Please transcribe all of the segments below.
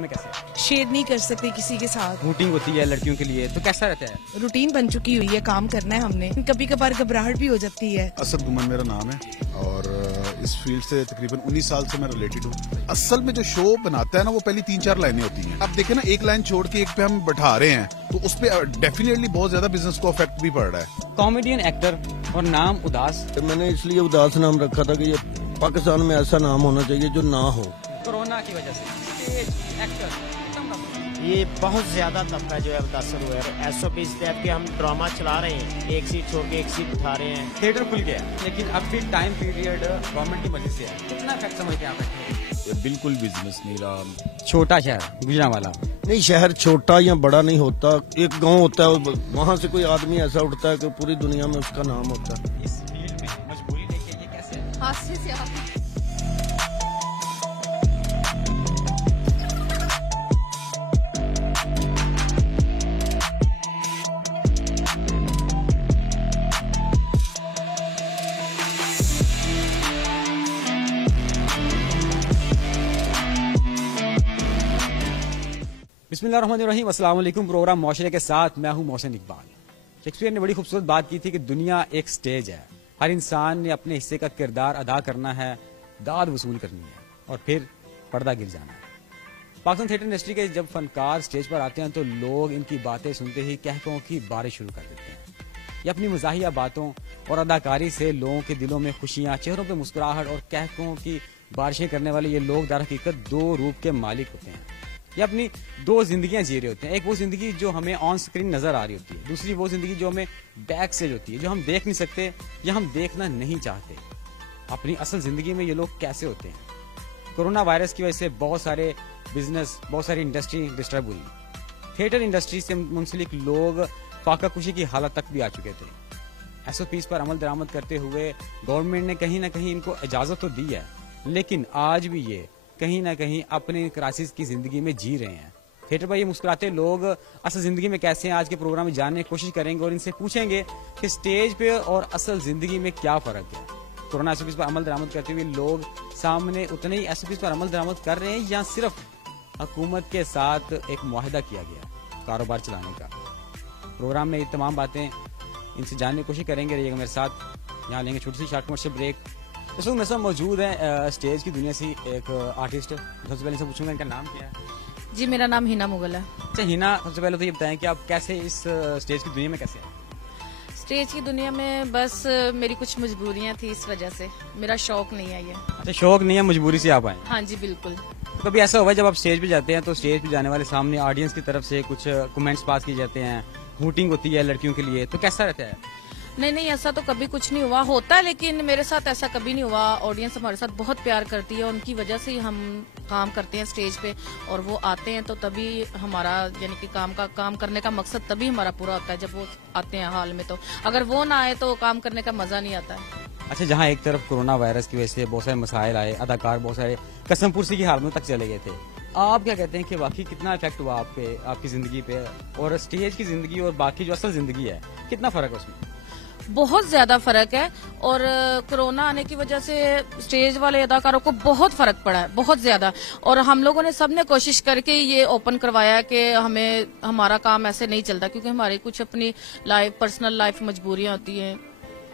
में कैसे शेयर नहीं कर सकते किसी के साथ। मीटिंग होती है लड़कियों के लिए तो कैसा रहता है? रूटीन बन चुकी हुई है, काम करना है हमने। कभी कभार घबराहट भी हो जाती है। असद गुमन मेरा नाम है और इस फील्ड से तकरीबन 19 साल से मैं रिलेटेड हूँ। असल में जो शो बनाता है ना, वो पहली 3-4 लाइनें होती हैं। अब देखें ना, एक लाइन छोड़ के एक पे हम बैठा रहे हैं तो उस पे डेफिनेटली बहुत ज्यादा बिजनेस को अफेक्ट भी पड़ रहा है। कॉमेडियन एक्टर और नाम उदास। मैंने इसलिए उदास नाम रखा था कि ये पाकिस्तान में ऐसा नाम होना चाहिए जो ना हो। कोरोना की वजह से स्टेज एक्टर ये बहुत ज्यादा तबका जो है मुतासर हुआ है। SOP इस टाइप के हम ड्रामा चला रहे हैं, एक सीट छोड़ के एक सीट उठा रहे हैं। थिएटर खुल गया लेकिन अब भी टाइम पीरियड गवर्नमेंट की मर्जी से है। कितना इफेक्ट समझते हैं आप? बिल्कुल बिजनेस नहीं रहा। छोटा शहर गुजरांवाला नहीं, शहर छोटा या बड़ा नहीं होता, एक गांव होता है, वहाँ से कोई आदमी ऐसा उठता है कि पूरी दुनिया में उसका नाम होता है। इस फील्ड में मजबूरी देखिए ये कैसे है? हादसे से आप बिस्मिल्लाहिर्रहमानिर्रहीम। अस्सलाम वालेकुम। प्रोग्राम मौशरे के साथ मैं हूं मोहसिन इकबाल। शेक्सपियर ने बड़ी खूबसूरत बात की थी कि दुनिया एक स्टेज है, हर इंसान ने अपने हिस्से का किरदार अदा करना है, दाद वसूल करनी है और फिर पर्दा गिर जाना है। पाकिस्तान थिएटर इंडस्ट्री के जब फनकार स्टेज पर आते हैं तो लोग इनकी बातें सुनते ही कहकों की बारिश शुरू कर देते हैं। ये अपनी मज़ाहिया बातों और अदाकारी से लोगों के दिलों में खुशियां, चेहरों पर मुस्कुराहट और कहकों की बारिशें करने वाले ये लोग दर हकीकत दो रूप के मालिक होते हैं। ये अपनी दो जिंदगियां जी रहे होते हैं। एक वो जिंदगी जो हमें ऑन स्क्रीन नजर आ रही होती है, दूसरी वो जिंदगी जो हमें बैक स्टेज होती है, जो हम देख नहीं सकते या हम देखना नहीं चाहते। अपनी असल जिंदगी में ये लोग कैसे होते हैं? कोरोना वायरस की वजह से बहुत सारे बिजनेस, बहुत सारी इंडस्ट्री डिस्टर्ब हुई। थिएटर इंडस्ट्री से मुंसलिक लोग फाका कुशी की हालत तक भी आ चुके थे। SOPs पर अमल दरामद करते हुए गवर्नमेंट ने कहीं ना कहीं इनको इजाजत तो दी है, लेकिन आज भी ये कहीं ना कहीं अपने क्राइसिस की जिंदगी में जी रहे हैं। थिएटर पर ये मुस्कुराते लोग असल जिंदगी में कैसे हैं, आज के प्रोग्राम में जानने की कोशिश करेंगे और इनसे पूछेंगे कि स्टेज पे और असल जिंदगी में क्या फर्क है। कोरोना SOPs पर अमल दरामद करते हुए लोग सामने उतने ही SOPs पर अमल दरामद कर रहे हैं या सिर्फ हुकूमत के साथ एक मुआहदा किया गया कारोबार चलाने का? प्रोग्राम में ये तमाम बातें इनसे जानने की कोशिश करेंगे। रहिएगा मेरे साथ। यहाँ लेंगे छोटी सी शॉर्ट कमर्शियल ब्रेक। इस वक्त मेरे साथ मौजूद है स्टेज की दुनिया से एक आर्टिस्ट। सबसे पहले से पूछूंगा इनका नाम क्या है? जी, मेरा नाम हिना मुगल है। अच्छा हिना, सबसे पहले तो ये बताएं कि आप कैसे इस स्टेज की दुनिया में कैसे आए? स्टेज की दुनिया में बस मेरी कुछ मजबूरियां थी, इस वजह से। मेरा शौक नहीं है ये। अच्छा, शौक नहीं है, मजबूरी से आप आए? हाँ जी, बिल्कुल। तो कभी ऐसा हुआ जब आप स्टेज पे जाते हैं तो स्टेज पे जाने वाले सामने ऑडियंस की तरफ से कुछ कमेंट्स पास किए जाते हैं, हूटिंग होती है लड़कियों के लिए, तो कैसा रहता है? नहीं, ऐसा तो कभी कुछ नहीं हुआ। होता है लेकिन मेरे साथ ऐसा कभी नहीं हुआ। ऑडियंस हमारे साथ बहुत प्यार करती है, उनकी वजह से ही हम काम करते हैं स्टेज पे, और वो आते हैं तो तभी हमारा यानी कि काम करने का मकसद तभी हमारा पूरा होता है जब वो आते हैं हॉल में। तो अगर वो ना आए तो काम करने का मजा नहीं आता है। अच्छा, जहाँ एक तरफ कोरोना वायरस की वजह से बहुत सारे मसाइल आए, अदाकार बहुत सारे कसम पुर्सी की हालतों तक चले गए थे, आप क्या कहते हैं कि वाकई कितना इफेक्ट हुआ आप पे, आपकी जिंदगी पे, और स्टेज की जिंदगी और बाकी जो असल जिंदगी है, कितना फर्क है उसमें? बहुत ज्यादा फर्क है, और कोरोना आने की वजह से स्टेज वाले अदाकारों को बहुत फर्क पड़ा है, बहुत ज्यादा। और हम लोगों ने सबने कोशिश करके ये ओपन करवाया कि हमें हमारा काम ऐसे नहीं चलता, क्योंकि हमारी कुछ अपनी लाइफ, पर्सनल लाइफ मजबूरियां होती हैं।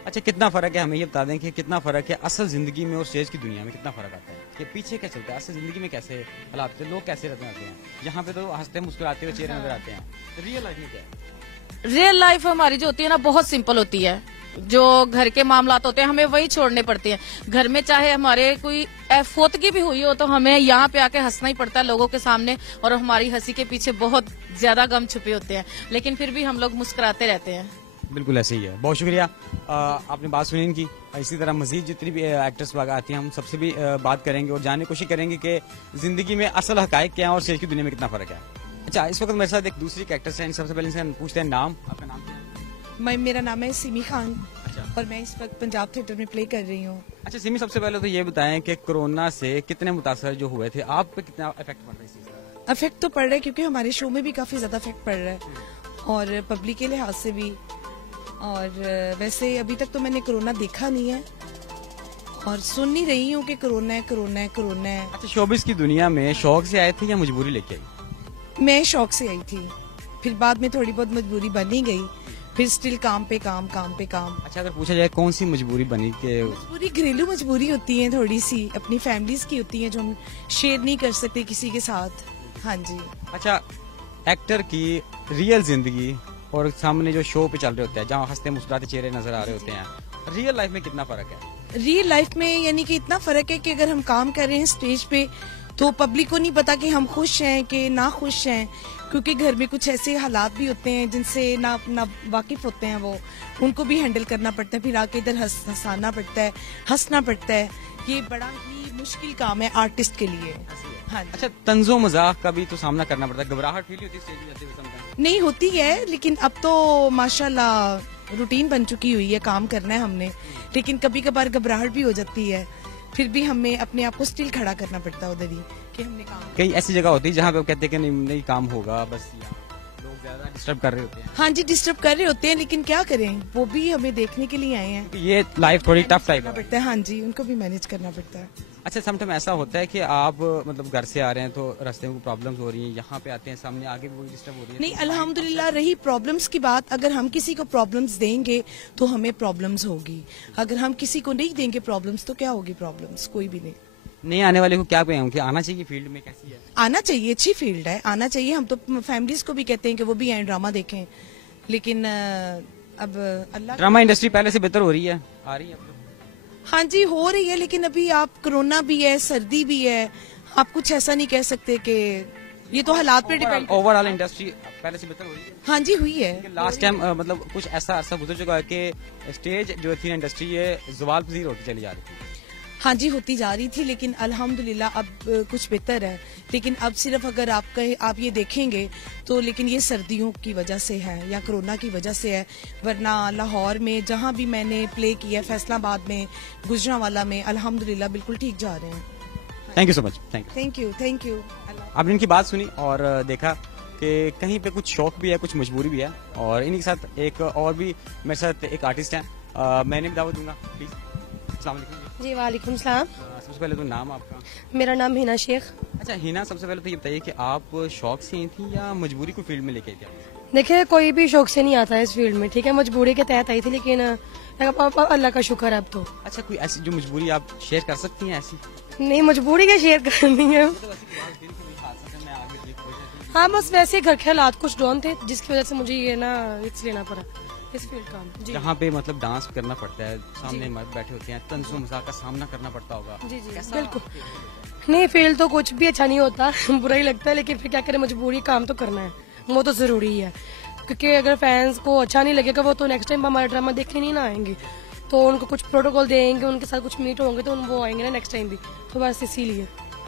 अच्छा, कितना फर्क है, हमें ये बता दें कि कितना फर्क है असल जिंदगी में और स्टेज की दुनिया में? कितना फर्क आता है कि पीछे क्या चलता है, असल जिंदगी में कैसे हालात थे, लोग कैसे रहते हैं? यहाँ पे तो हंसते मुस्कुराते हुए चेहरे नजर आते हैं, रियल लाइफ में क्या है? रियल लाइफ हमारी जो होती है ना, बहुत सिंपल होती है। जो घर के मामलात होते हैं हमें वही छोड़ने पड़ते हैं। घर में चाहे हमारे कोई फोतगी भी हुई हो तो हमें यहाँ पे आके हंसना ही पड़ता है लोगों के सामने, और हमारी हंसी के पीछे बहुत ज्यादा गम छुपे होते हैं, लेकिन फिर भी हम लोग मुस्कुराते रहते हैं। बिल्कुल ऐसे ही है। बहुत शुक्रिया, आपने बात सुनी इनकी। इसी तरह मजीद जितनी भी एक्टर्स वगैरह आती हैं, हम सबसे भी बात करेंगे और जानने की कोशिश करेंगे कि जिंदगी में असल हकायक क्या है और स्टेज की दुनिया में कितना फर्क है। अच्छा, इस वक्त मेरे साथ एक दूसरी एक्ट्रेस है, सबसे पहले इनसे पूछते हैं नाम। आपका नाम क्या है? मेरा नाम है सिमी खान। अच्छा। और मैं इस वक्त पंजाब थिएटर में प्ले कर रही हूँ। अच्छा सिमी, सबसे पहले तो ये बताएं कि कोरोना से कितने मुतासर जो हुए थे, आप पे कितना इफेक्ट पड़ रहा है इस चीज का? इफेक्ट तो पड़ रहा है क्योंकि हमारे शो में भी काफी ज्यादा इफेक्ट पड़ रहा है, और पब्लिक के लिहाज से भी। और वैसे अभी तक तो मैंने कोरोना देखा नहीं है, और सुन नहीं रही हूँ कि कोरोना है कोरोना है कोरोना है। अच्छा, शोबिस की दुनिया में शौक से आए थे या मजबूरी लेके आई? मैं शौक से आई थी, फिर बाद में थोड़ी बहुत मजबूरी बन ही गई, फिर स्टिल काम पे काम काम पे काम। अच्छा, अगर पूछा जाए कौन सी मजबूरी बनी के? मजबूरी घरेलू मजबूरी होती है, थोड़ी सी अपनी फैमिलीज की होती है जो हम शेयर नहीं कर सकते किसी के साथ। हाँ जी। अच्छा, एक्टर की रियल जिंदगी और सामने जो शो पे चल रहे होते हैं जहाँ हंसते मुस्कुराते चेहरे नजर आ रहे होते हैं, रियल लाइफ में कितना फर्क है? रियल लाइफ में यानी कि इतना फर्क है कि अगर हम काम कर रहे हैं स्टेज पे तो पब्लिक को नहीं पता कि हम खुश हैं कि ना खुश हैं, क्योंकि घर में कुछ ऐसे हालात भी होते हैं जिनसे ना वाकिफ होते हैं, वो उनको भी हैंडल करना पड़ता है, फिर आके इधर हंसाना पड़ता है, हंसना पड़ता है। ये बड़ा ही मुश्किल काम है आर्टिस्ट के लिए। हाँ जी। अच्छा, तंजो मजाक का भी तो सामना करना पड़ता है, घबराहट फील होती है स्टेज पे जाते हुए sometimes? नहीं होती है, लेकिन अब तो माशाल्लाह रूटीन बन चुकी हुई है, काम करना है हमने, लेकिन कभी कभार घबराहट भी हो जाती है, फिर भी हमें अपने आप को स्टिल खड़ा करना पड़ता है उधर ही कि हमने काम। कई ऐसी जगह होती है जहाँ पे कहते हैं कि नहीं काम होगा, बस यहाँ लोग ज्यादा डिस्टर्ब कर रहे होते हैं। हाँ जी, डिस्टर्ब कर रहे होते हैं, लेकिन क्या करें, वो भी हमें देखने के लिए आए हैं। ये लाइफ थोड़ी टफ टाइप करना है। पड़ता है। हाँ जी, उनको भी मैनेज करना पड़ता है। अच्छा, समटाइम ऐसा होता है कि आप मतलब घर से आ रहे हैं तो रास्ते में प्रॉब्लम्स हो रही हैं, यहाँ पे आते हैं सामने आगे भी डिस्टर्ब हो रही है। नहीं, अल्हम्दुलिल्लाह रही प्रॉब्लम्स की बात, अगर हम किसी को प्रॉब्लम्स देंगे तो हमें प्रॉब्लम्स होगी, अगर हम किसी को नहीं देंगे प्रॉब्लम्स तो क्या होगी प्रॉब्लम्स, कोई भी नहीं। नहीं आने वाले को क्या कहें कि आना चाहिए फील्ड में, कैसी है? आना चाहिए, अच्छी फील्ड है, आना चाहिए। हम तो फैमिलीज को भी कहते हैं कि वो भी आए ड्रामा देखें, लेकिन अब अल्लाह। ड्रामा इंडस्ट्री पहले से बेहतर हो रही है, आ रही है अब तो। हाँ जी, हो रही है, लेकिन अभी आप कोरोना भी है, सर्दी भी है, आप कुछ ऐसा नहीं कह सकते कि ये तो हालात पे डिपेंड। ओवरऑल इंडस्ट्री पहले से बेहतर हो रही है। हाँ जी, हुई है। लास्ट टाइम मतलब कुछ ऐसा अरसा गुजर चुका है कि स्टेज जो थी इंडस्ट्री ये ज़वाल पजीर होती चली जा रही थी। हाँ जी, होती जा रही थी, लेकिन अल्हम्दुलिल्लाह अब कुछ बेहतर है। लेकिन अब सिर्फ अगर आप ये देखेंगे तो, लेकिन ये सर्दियों की वजह से है या कोरोना की वजह से है, वरना लाहौर में जहाँ भी मैंने प्ले किया, फैसलाबाद में, गुजरांवाला में, अल्हम्दुलिल्लाह बिल्कुल ठीक जा रहे हैं। Thank you so much. Thank you. Thank you, thank you. आपने इनकी बात सुनी और देखा कि कहीं पे कुछ शौक भी है, कुछ मजबूरी भी है, और इन्हीं के साथ एक और भी मेरे साथ एक आर्टिस्ट है, मैंने भी दावत दूंगा, प्लीज। अस्सलाम वालेकुम जी, वालेकुम सलाम। सबसे पहले तो नाम आपका? मेरा नाम हिना शेख। अच्छा हिना, सबसे पहले तो ये बताइए कि आप शौक से आई थी या मजबूरी को फील्ड में लेके आई थी? देखिए, कोई भी शौक से नहीं आता है इस फील्ड में, ठीक है, मजबूरी के तहत आई थी, लेकिन अल्लाह का शुक्र है अब तो। अच्छा, कोई ऐसी जो मजबूरी आप शेयर कर सकती हैं ऐसी? नहीं, मजबूरी क्या शेयर करनी है। हाँ, बस वैसे घर के हालात कुछ डाउन थे जिसकी वजह से मुझे ये ना रिस्क लेना पड़ा इस फील्ड का। जी, जहाँ पे मतलब डांस करना पड़ता है, सामने मर्द बैठे होते हैं, तंजो मजाक का सामना करना पड़ता होगा। जी जी, बिल्कुल। नहीं, फील्ड तो कुछ भी अच्छा नहीं होता बुरा ही लगता है, लेकिन फिर क्या करें, मजबूरी, काम तो करना है, वो तो जरूरी है, क्योंकि अगर फैंस को अच्छा नहीं लगेगा वो तो नेक्स्ट टाइम हमारा ड्रामा देखने नहीं ना आएंगे, तो उनको कुछ प्रोटोकॉल देंगे, उनके साथ कुछ मीट होंगे तो वो आएंगे ना नेक्स्ट टाइम भी, तो बस इसीलिए।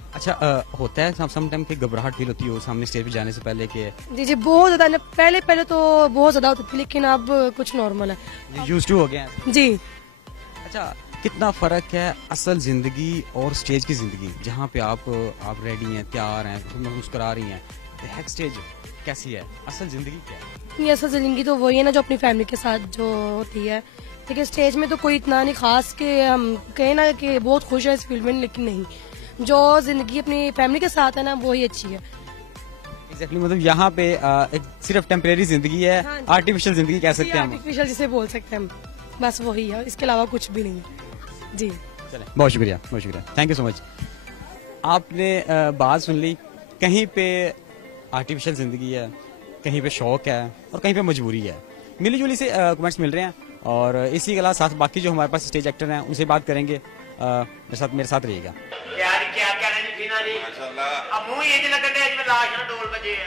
अच्छा, होता है सम टाइम की घबराहट फील होती है सामने स्टेज पे जाने से पहले के? जी जी, बहुत ज्यादा, पहले तो बहुत ज्यादा होती थी, लेकिन अब कुछ नॉर्मल है, यूज्ड टू हो गया है। जी। अच्छा, कितना फर्क है असल जिंदगी और स्टेज की जिंदगी, जहाँ पे आप रेडी हैं, तैयार हैं, मुस्कुरा रही हैं, बैक स्टेज कैसी है, असल जिंदगी क्या है? ये असल जिंदगी तो वही है ना जो अपनी फैमिली के साथ जो होती है, ठीक है, स्टेज में तो कोई इतना नहीं खास कि हम कहें ना कि बहुत खुश है इस फील्ड में, लेकिन नहीं, जो जिंदगी अपनी फैमिली के साथ है ना वही अच्छी है। Exactly, मतलब यहाँ पे एक सिर्फ टेम्परेरी जिंदगी है। हाँ, आर्टिफिशियल जिंदगी कह सकते हैं हम, आर्टिफिशियल जिसे बोल सकते हैं हम, बस वही है, इसके अलावा कुछ भी नहीं है। जी, चले, बहुत शुक्रिया, बहुत शुक्रिया, थैंक यू सो मच। आपने बात सुन ली, कहीं पे आर्टिफिशियल जिंदगी है, कहीं पे शौक है और कहीं पे मजबूरी है, मिली जुली से कमेंट्स मिल रहे हैं, और इसी के साथ बाकी जो हमारे पास स्टेज एक्टर हैं उनसे बात करेंगे। मेरे साथ रहिएगा। यार क्या कह रहे जी ना जी, अब मुंह ये जना कटे आज में लाश ना डोल बजे।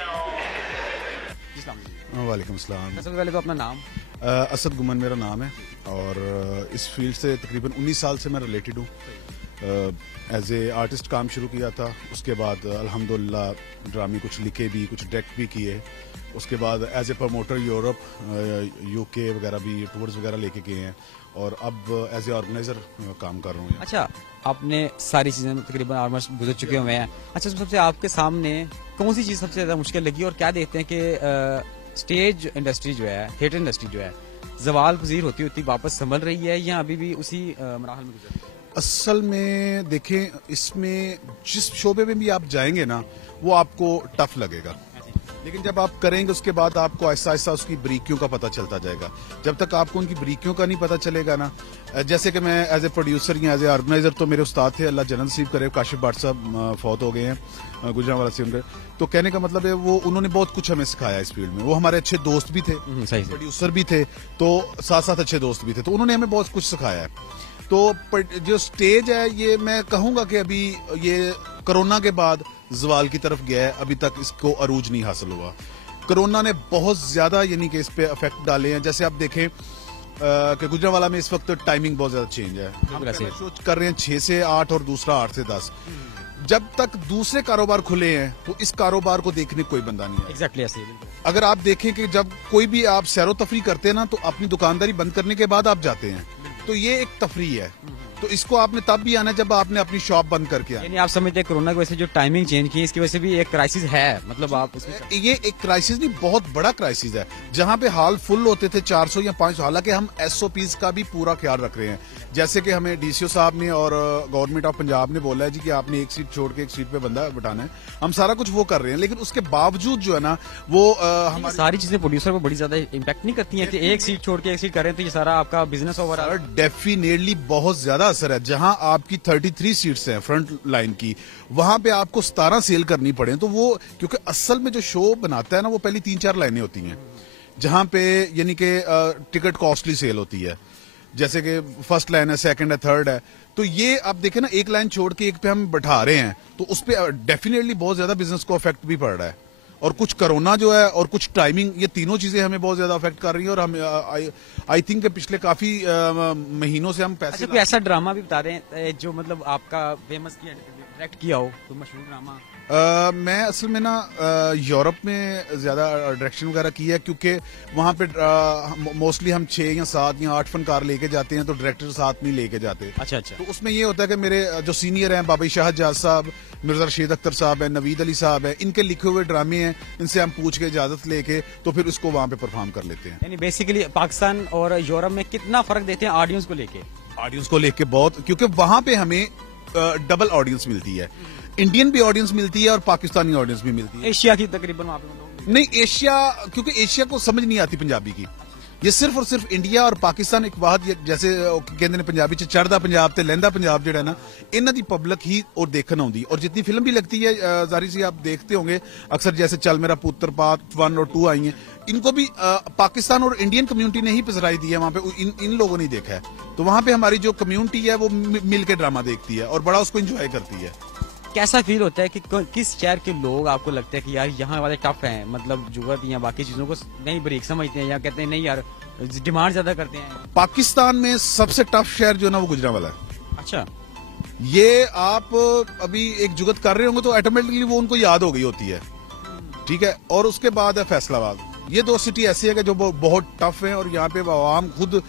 वालेकुम सलाम। सबसे पहले तो अपना नाम? असद गुमन मेरा नाम है, और इस फील्ड से तकरीबन 19 साल से मैं रिलेटेड हूँ। एज ए आर्टिस्ट काम शुरू किया था, उसके बाद अल्हम्दुलिल्लाह ड्रामे कुछ लिखे भी, कुछ डायरेक्ट भी किए, उसके बाद as a promoter Europe, UK वगैरह भी टूर्स वगैरह लेके गए हैं, और अब एज ए ऑर्गेनाइजर काम कर रहा हूँ। अच्छा, आपने सारी चीजें तकरीबन ऑलमोस्ट गुजर चुके हुए हैं। अच्छा, सबसे आपके सामने कौन सी चीज सबसे ज्यादा मुश्किल लगी, और क्या देखते हैं कि स्टेज इंडस्ट्री जो है, थिएटर इंडस्ट्री जो है, जवाल पजीर होती होती वापस संभल रही है या अभी भी उसी मराहल में गुजर रही है? असल में देखें, इसमें जिस शोबे में भी आप जाएंगे ना वो आपको टफ लगेगा, लेकिन जब आप करेंगे उसके बाद आपको ऐसा ऐसा उसकी बारीकियों का पता चलता जाएगा। जब तक आपको उनकी बारीकियों का नहीं पता चलेगा ना, जैसे कि मैं एज ए प्रोड्यूसर या एज ए ऑर्गेनाइजर, तो मेरे उस्ताद थे, अल्लाह जन्नत नसीब करे, काशिफ भट्ट साहब फौत हो गए हैं गुजरांवाला से उनके। तो कहने का मतलब है वो उन्होंने बहुत कुछ हमें सिखाया इस फील्ड में। वो हमारे अच्छे दोस्त भी थे, प्रोड्यूसर भी थे, तो साथ साथ अच्छे दोस्त भी थे, तो उन्होंने हमें बहुत कुछ सिखाया है। तो जो स्टेज है ये मैं कहूंगा कि अभी ये कोरोना के बाद जवाल की तरफ गया है, अभी तक इसको अरूज नहीं हासिल हुआ। कोरोना ने बहुत ज्यादा यानी कि इस पे इफेक्ट डाले हैं। जैसे आप देखें कि गुजरांवाला में इस वक्त टाइमिंग बहुत ज्यादा चेंज है। हम पहले शो कर रहे हैं 6 से 8 और दूसरा 8 से 10। जब तक दूसरे कारोबार खुले हैं तो इस कारोबार को देखने कोई बंदा नहीं है। एग्जैक्टली ऐसे ही। अगर आप देखें कि जब कोई भी आप सैरो तफरी करते हैं ना, तो अपनी दुकानदारी बंद करने के बाद आप जाते हैं, तो ये एक तफरी है। तो इसको आपने तब भी आना जब आपने अपनी शॉप बंद करके आना। यानी आप समझते हैं कोरोना की वजह से जो टाइमिंग चेंज की है इसकी वजह से भी एक क्राइसिस है, मतलब आप इसमें ये एक क्राइसिस नहीं, बहुत बड़ा क्राइसिस है। जहां पे हाल फुल होते थे 400 या 500, हालांकि हम SOPs का भी पूरा ख्याल रख रहे हैं। जैसे कि हमें DCO साहब ने और गवर्नमेंट ऑफ पंजाब ने बोला है जी कि आपने एक सीट छोड़ के एक सीट पे बंदा बिठाना है, हम सारा कुछ वो कर रहे हैं। लेकिन उसके बावजूद जो है ना वो हमारी सारी चीजें प्रोड्यूसर पर बड़ी ज्यादा इम्पैक्ट नहीं करती हैं कि एक सीट छोड़ के एक सीट करें तो ये सारा आपका बिजनेस ओवरऑल डेफिनेटली बहुत ज्यादा असर है। जहां आपकी 33 सीट्स हैं फ्रंट लाइन की, वहां पे आपको 17 सेल करनी पड़े तो वो, क्योंकि असल में जो शो बनाता है ना वो पहली 3-4 लाइनें होती हैं जहां पे यानी कि टिकट कॉस्टली सेल होती है। जैसे कि फर्स्ट लाइन है, सेकंड है, थर्ड है, तो ये आप देखें ना एक लाइन छोड़ के एक पे हम बैठा रहे हैं तो उस पे डेफिनेटली बहुत ज्यादा बिजनेस को अफेक्ट भी पड़ रहा है। और कुछ कोरोना जो है और कुछ टाइमिंग, ये तीनों चीजें हमें बहुत ज्यादा अफेक्ट कर रही हैं। और हम आई थिंक पिछले काफी महीनों से हम पैसे कोई ऐसा ड्रामा भी बता रहे हैं जो मतलब आपका फेमस किया, डायरेक्ट किया हो, तो मशहूर ड्रामा। मैं असल में ना यूरोप में ज्यादा डायरेक्शन वगैरह की है, क्योंकि वहां पे मोस्टली हम 6 या 7 या 8 फनकार लेके जाते हैं, तो डायरेक्टर साथ नहीं लेके जाते। अच्छा अच्छा। तो उसमें ये होता है कि मेरे जो सीनियर हैं, बाबा शाहजाद साहब, मिर्जा रशीद अख्तर साहब है, नवीद अली साहब है, इनके लिखे हुए ड्रामे हैं, इनसे हम पूछ के इजाजत लेके तो फिर उसको वहां पे परफॉर्म कर लेते हैं। यानी बेसिकली पाकिस्तान और यूरोप में कितना फर्क देते हैं ऑडियंस को लेके? ऑडियंस को लेके बहुत, क्योंकि वहां पे हमें डबल ऑडियंस मिलती है। इंडियन भी ऑडियंस मिलती है और पाकिस्तानी ऑडियंस भी मिलती है। एशिया की तकरीबन वहां पे नहीं, एशिया, क्योंकि एशिया को समझ नहीं आती पंजाबी की। ये सिर्फ और सिर्फ इंडिया और पाकिस्तान एक बात, जैसे कहते हैं पंजाबी च चढ़दा पंजाब ते लहंदा पंजाब जेड़ा ना, इन्हां दी पब्लिक ही और देखन आउंदी। और जितनी फिल्म भी लगती है जारी सी आप देखते होंगे अक्सर, जैसे चल मेरा पुत्र पार्ट 1 और 2 आई हैं, इनको भी पाकिस्तान और इंडियन कम्युनिटी ने ही पसराई दी है। वहां पे इन लोगों ने देखा है, तो वहां पे हमारी जो कम्युनिटी है वो मिल के ड्रामा देखती है और बड़ा उसको एंजॉय करती है। कैसा फील होता है कि किस शहर के लोग आपको लगता है कि यार यहाँ वाले टफ हैं, मतलब जुगत या बाकी चीजों को नहीं बरीक समझते हैं, या कहते हैं नहीं यार डिमांड ज्यादा करते हैं? पाकिस्तान में सबसे टफ शहर जो है ना वो गुजरांवाला है। अच्छा। ये आप अभी एक जुगत कर रहे होंगे तो ऑटोमेटिकली वो उनको याद हो गई होती है, ठीक है। और उसके बाद है फैसलाबाद। ये 2 सिटी ऐसी है कि जो बहुत टफ है और यहाँ पे आवाम खुद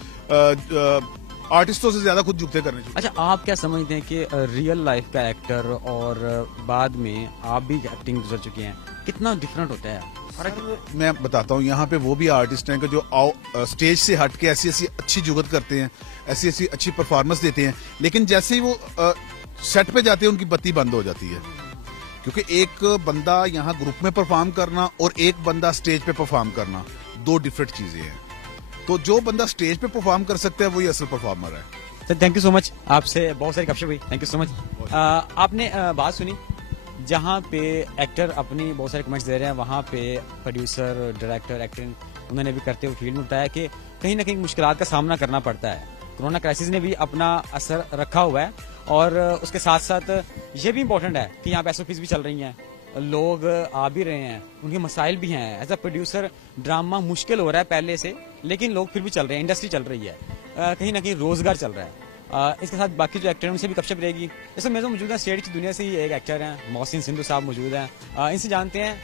आर्टिस्टों से ज्यादा खुद जुगते करने चाहिए। अच्छा, आप क्या समझते हैं कि रियल लाइफ का एक्टर और बाद में आप भी एक्टिंग गुजर चुके हैं, कितना डिफरेंट होता है? मैं बताता हूँ, यहाँ पे वो भी आर्टिस्ट हैं कि जो स्टेज से हट के ऐसी ऐसी अच्छी जुगत करते हैं, ऐसी ऐसी अच्छी परफॉर्मेंस देते हैं, लेकिन जैसे ही वो सेट पे जाते हैं उनकी बत्ती बंद हो जाती है। क्योंकि एक बंदा यहाँ ग्रुप में परफॉर्म करना और एक बंदा स्टेज पे परफॉर्म करना 2 डिफरेंट चीजें हैं। तो जो बंदा स्टेज पे परफॉर्म कर सकता है वही असल परफॉर्मर है। Sir thank you so much, आपसे बहुत सारी गपशप हुई, थैंक यू सो मच। आपने बात सुनी जहाँ पे एक्टर अपनी बहुत सारे कमेंट्स दे रहे हैं, वहाँ पे प्रोड्यूसर, डायरेक्टर, एक्टिंग उन्होंने भी करते हुए फील्ड में बताया कि कहीं ना कहीं मुश्किलात का सामना करना पड़ता है। कोरोना क्राइसिस ने भी अपना असर रखा हुआ है और उसके साथ साथ ये भी इम्पोर्टेंट है कि यहाँ पे SOPs भी चल रही हैं, लोग आ भी रहे हैं, उनके मसाइल भी हैं। एज अ प्रोड्यूसर ड्रामा मुश्किल हो रहा है पहले से, लेकिन लोग फिर भी चल रहे हैं, इंडस्ट्री चल रही है, कहीं ना कहीं रोजगार चल रहा है। इसके साथ बाकी जो एक्टर हैं उनसे भी गपशप रहेगी। इसमें मैं तो मौजूद है स्टेज की दुनिया से ही एक एक्टर हैं, मोहसिन सिंधु साहब मौजूद हैं। इनसे जानते हैं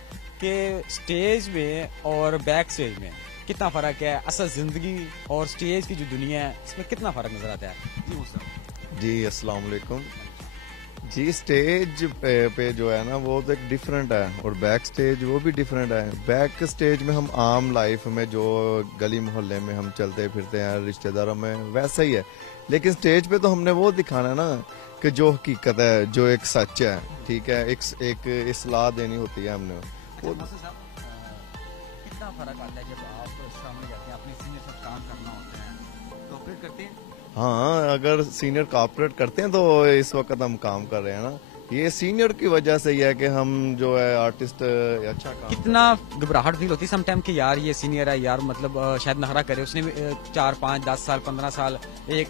कि स्टेज में और बैक स्टेज में कितना फ़र्क है, असल ज़िंदगी और स्टेज की जो दुनिया है इसमें कितना फ़र्क नज़र आता है? जी अस्सलाम वालेकुम। जी स्टेज पे जो है ना वो तो एक डिफरेंट है और बैक स्टेज वो भी डिफरेंट है। बैक स्टेज में हम आम लाइफ में जो गली मोहल्ले में हम चलते फिरते हैं रिश्तेदारों में वैसा ही है, लेकिन स्टेज पे तो हमने वो दिखाना ना कि जो हकीकत है, जो एक सच है, ठीक है, एक इस्लाह देनी होती है हमने वो। कितना फर्क आता है जब आप सामने जाते हैं, अपने सीनियर से काम करना होता है, कोऑपरेट करते हैं? हाँ, अगर सीनियर कॉपरेट करते हैं तो इस वक्त हम काम कर रहे हैं ना, ये सीनियर की वजह से ही है कि हम जो है आर्टिस्ट अच्छा काम। कितना घबराहट फील होती है समटाइम कि यार ये सीनियर है यार, मतलब शायद नखरा करे, उसने 4, 5, 10 साल 15 साल एक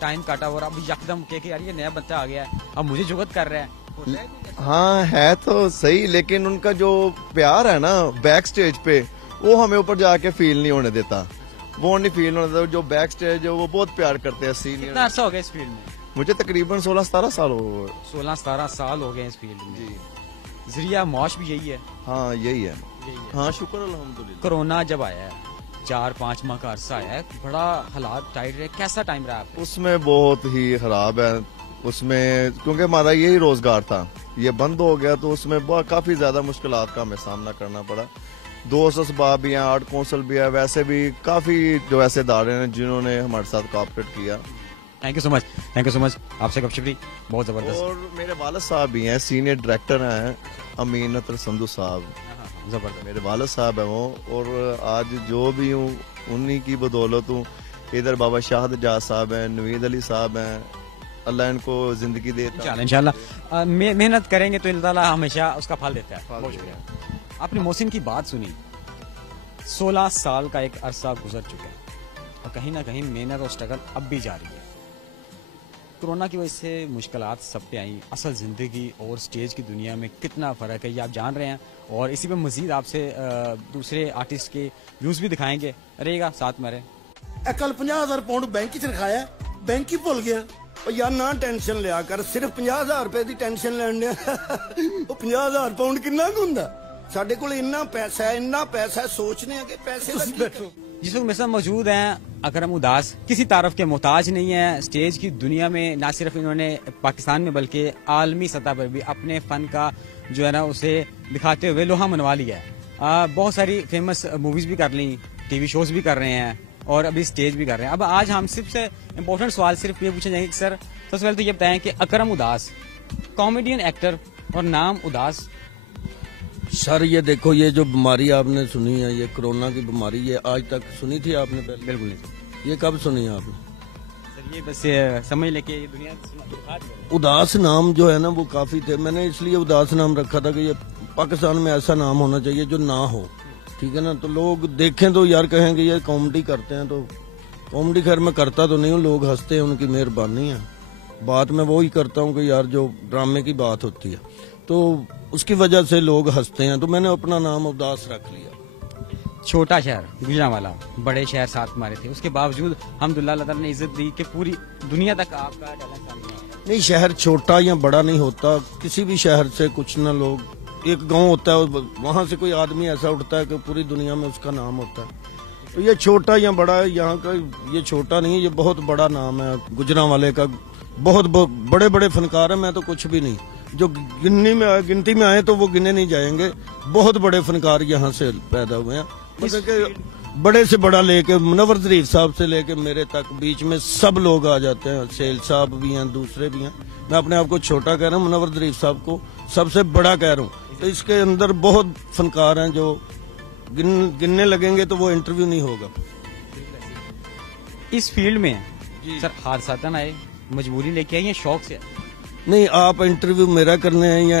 टाइम काटा और अब यकदम के यार ये नया बच्चा आ गया है, अब मुझे जुगत कर रहा है। हाँ है तो सही, लेकिन उनका जो प्यार है ना बैक स्टेज पे वो हमें ऊपर जाके फील नहीं होने देता, वो नहीं फील होने देता। जो बैक स्टेज है वो बहुत प्यार करते हैं सीनियर। कितना अर्सा हो गया इस फील्ड में? मुझे तकरीबन 16-17 साल हो गए। 16-17 साल हो गए इस फील्ड में जी। जरिया मौश भी यही है? हाँ यही है। हाँ शुक्र अल्हम्दुलिल्लाह। कोरोना जब आया है 4-5 माह का अरसा है, बड़ा हालात टाइट रहे, कैसा टाइम रहा आपका? उसमें बहुत ही खराब है उसमें, क्योंकि हमारा यही रोजगार था, ये बंद हो गया तो उसमें काफी ज्यादा मुश्किलात का हमें सामना करना पड़ा। 2 असबाब भी हैं, आर्ट काउंसिल भी है, वैसे भी काफी जो ऐसे इदारे हैं जिन्होंने हमारे साथ कोऑपरेट किया। Thank you so much, thank you so much, आपसे गपशप बहुत जबरदस्त। और मेरे वालिद साहब भी हैं, सीनियर डायरेक्टर हैं अमीन अतर संधू साहब, जबरदस्त मेरे वालिद साहब हैं वो। और आज जो भी हूँ उन्हीं की बदौलत हूँ। इधर बाबा शाहद जा साहब हैं, नवीद अली साहब हैं, अल्लाह इनको जिंदगी देता है। इंशाल्लाह मेहनत करेंगे तो अल्लाह हमेशा उसका फल देता है। बहुत शुक्रिया। आपने मोहसिन की बात सुनी, 16 साल का एक अरसा गुजर चुका है और कहीं ना कहीं मेहनत और स्ट्रगल अब भी जारी है। कोरोना की वजह से मुश्किलात सब पे आई, असल ज़िंदगी और स्टेज की दुनिया में कितना फ़र्क है ये आप जान रहे हैं, और इसी पे मज़ीद आपसे दूसरे आर्टिस्ट के व्यूज़ भी दिखाएंगे। रहेगा साथ में रहे। कल 50,000 पाउंड बैंक च रखाया, बैंक ही भुल गया। यार ना टेंशन लिया कर, सिर्फ 50,000 रुपए की टेंशन लेने 50,000 पाउंड कितना हुंदा? साडे कोल इन्ना पैसा है, सोचने हैं कि पैसे बैठो। जिस वक्त मेरे साथ मौजूद हैं अकरम उदास, किसी तारफ के मोहताज नहीं है। स्टेज की दुनिया में ना सिर्फ इन्होंने पाकिस्तान में बल्कि आलमी सतह पर भी अपने फन का जो है ना उसे दिखाते हुए लोहा मनवा लिया है। बहुत सारी फेमस मूवीज भी कर ली, टीवी शोज भी कर रहे हैं और अभी स्टेज भी कर रहे हैं। अब आज हम सबसे इम्पोर्टेंट सवाल सिर्फ ये पूछे जाएंगे कि सर सबसे पहले तो ये बताएं कि अकरम उदास कॉमेडियन एक्टर और नाम उदास। सर ये देखो, ये जो बीमारी आपने सुनी है, ये कोरोना की बीमारी, ये आज तक सुनी थी आपने पहले? बिल्कुल नहीं। ये कब सुनी है आपने? सर ये बस समझ लेके ये दुनिया उदास नाम जो है ना वो काफी थे। मैंने इसलिए उदास नाम रखा था कि ये पाकिस्तान में ऐसा नाम होना चाहिए जो ना हो, ठीक है ना। तो लोग देखें तो यार कहेंगे ये कॉमेडी करते हैं, तो कॉमेडी खैर मैं करता तो नहीं हूँ, लोग हंसते हैं, उनकी मेहरबानी है। बात मैं वो ही करता हूँ कि यार जो ड्रामे की बात होती है तो उसकी वजह से लोग हंसते हैं, तो मैंने अपना नाम उदास रख लिया। छोटा शहर गुजरांवाला, बड़े शहर साथ मारे थे, उसके बावजूद अल्हम्दुलिल्लाह अल्लाह ताला ने इज्जत दी कि पूरी दुनिया तक आपका टैलेंट सामने आया। नहीं, शहर छोटा या बड़ा नहीं होता, किसी भी शहर से कुछ ना लोग, एक गांव होता है वहां से कोई आदमी ऐसा उठता है कि पूरी दुनिया में उसका नाम होता है। तो ये छोटा या बड़ा है, यहाँ का ये छोटा नहीं है, ये बहुत बड़ा नाम है गुजरांवाले का। बहुत बड़े बड़े फनकार हैं, मैं तो कुछ भी नहीं, जो गिनती में आए तो वो गिने नहीं जाएंगे। बहुत बड़े फनकार यहाँ से पैदा हुए हैं, मतलब कि बड़े से बड़ा लेके मुनव्वर ज़रीफ साहब से लेके मेरे तक बीच में सब लोग आ जाते हैं। सेल साहब भी हैं, दूसरे भी हैं। मैं अपने आप को छोटा कह रहा हूँ, मुनव्वर ज़रीफ साहब को सबसे बड़ा कह रहा हूँ। तो इसके अंदर बहुत फनकार हैं जो गिनने लगेंगे तो वो इंटरव्यू नहीं होगा। इस फील्ड में सर हादसा आए, मजबूरी लेके आई या शौक से? नहीं, आप इंटरव्यू मेरा करने हैं या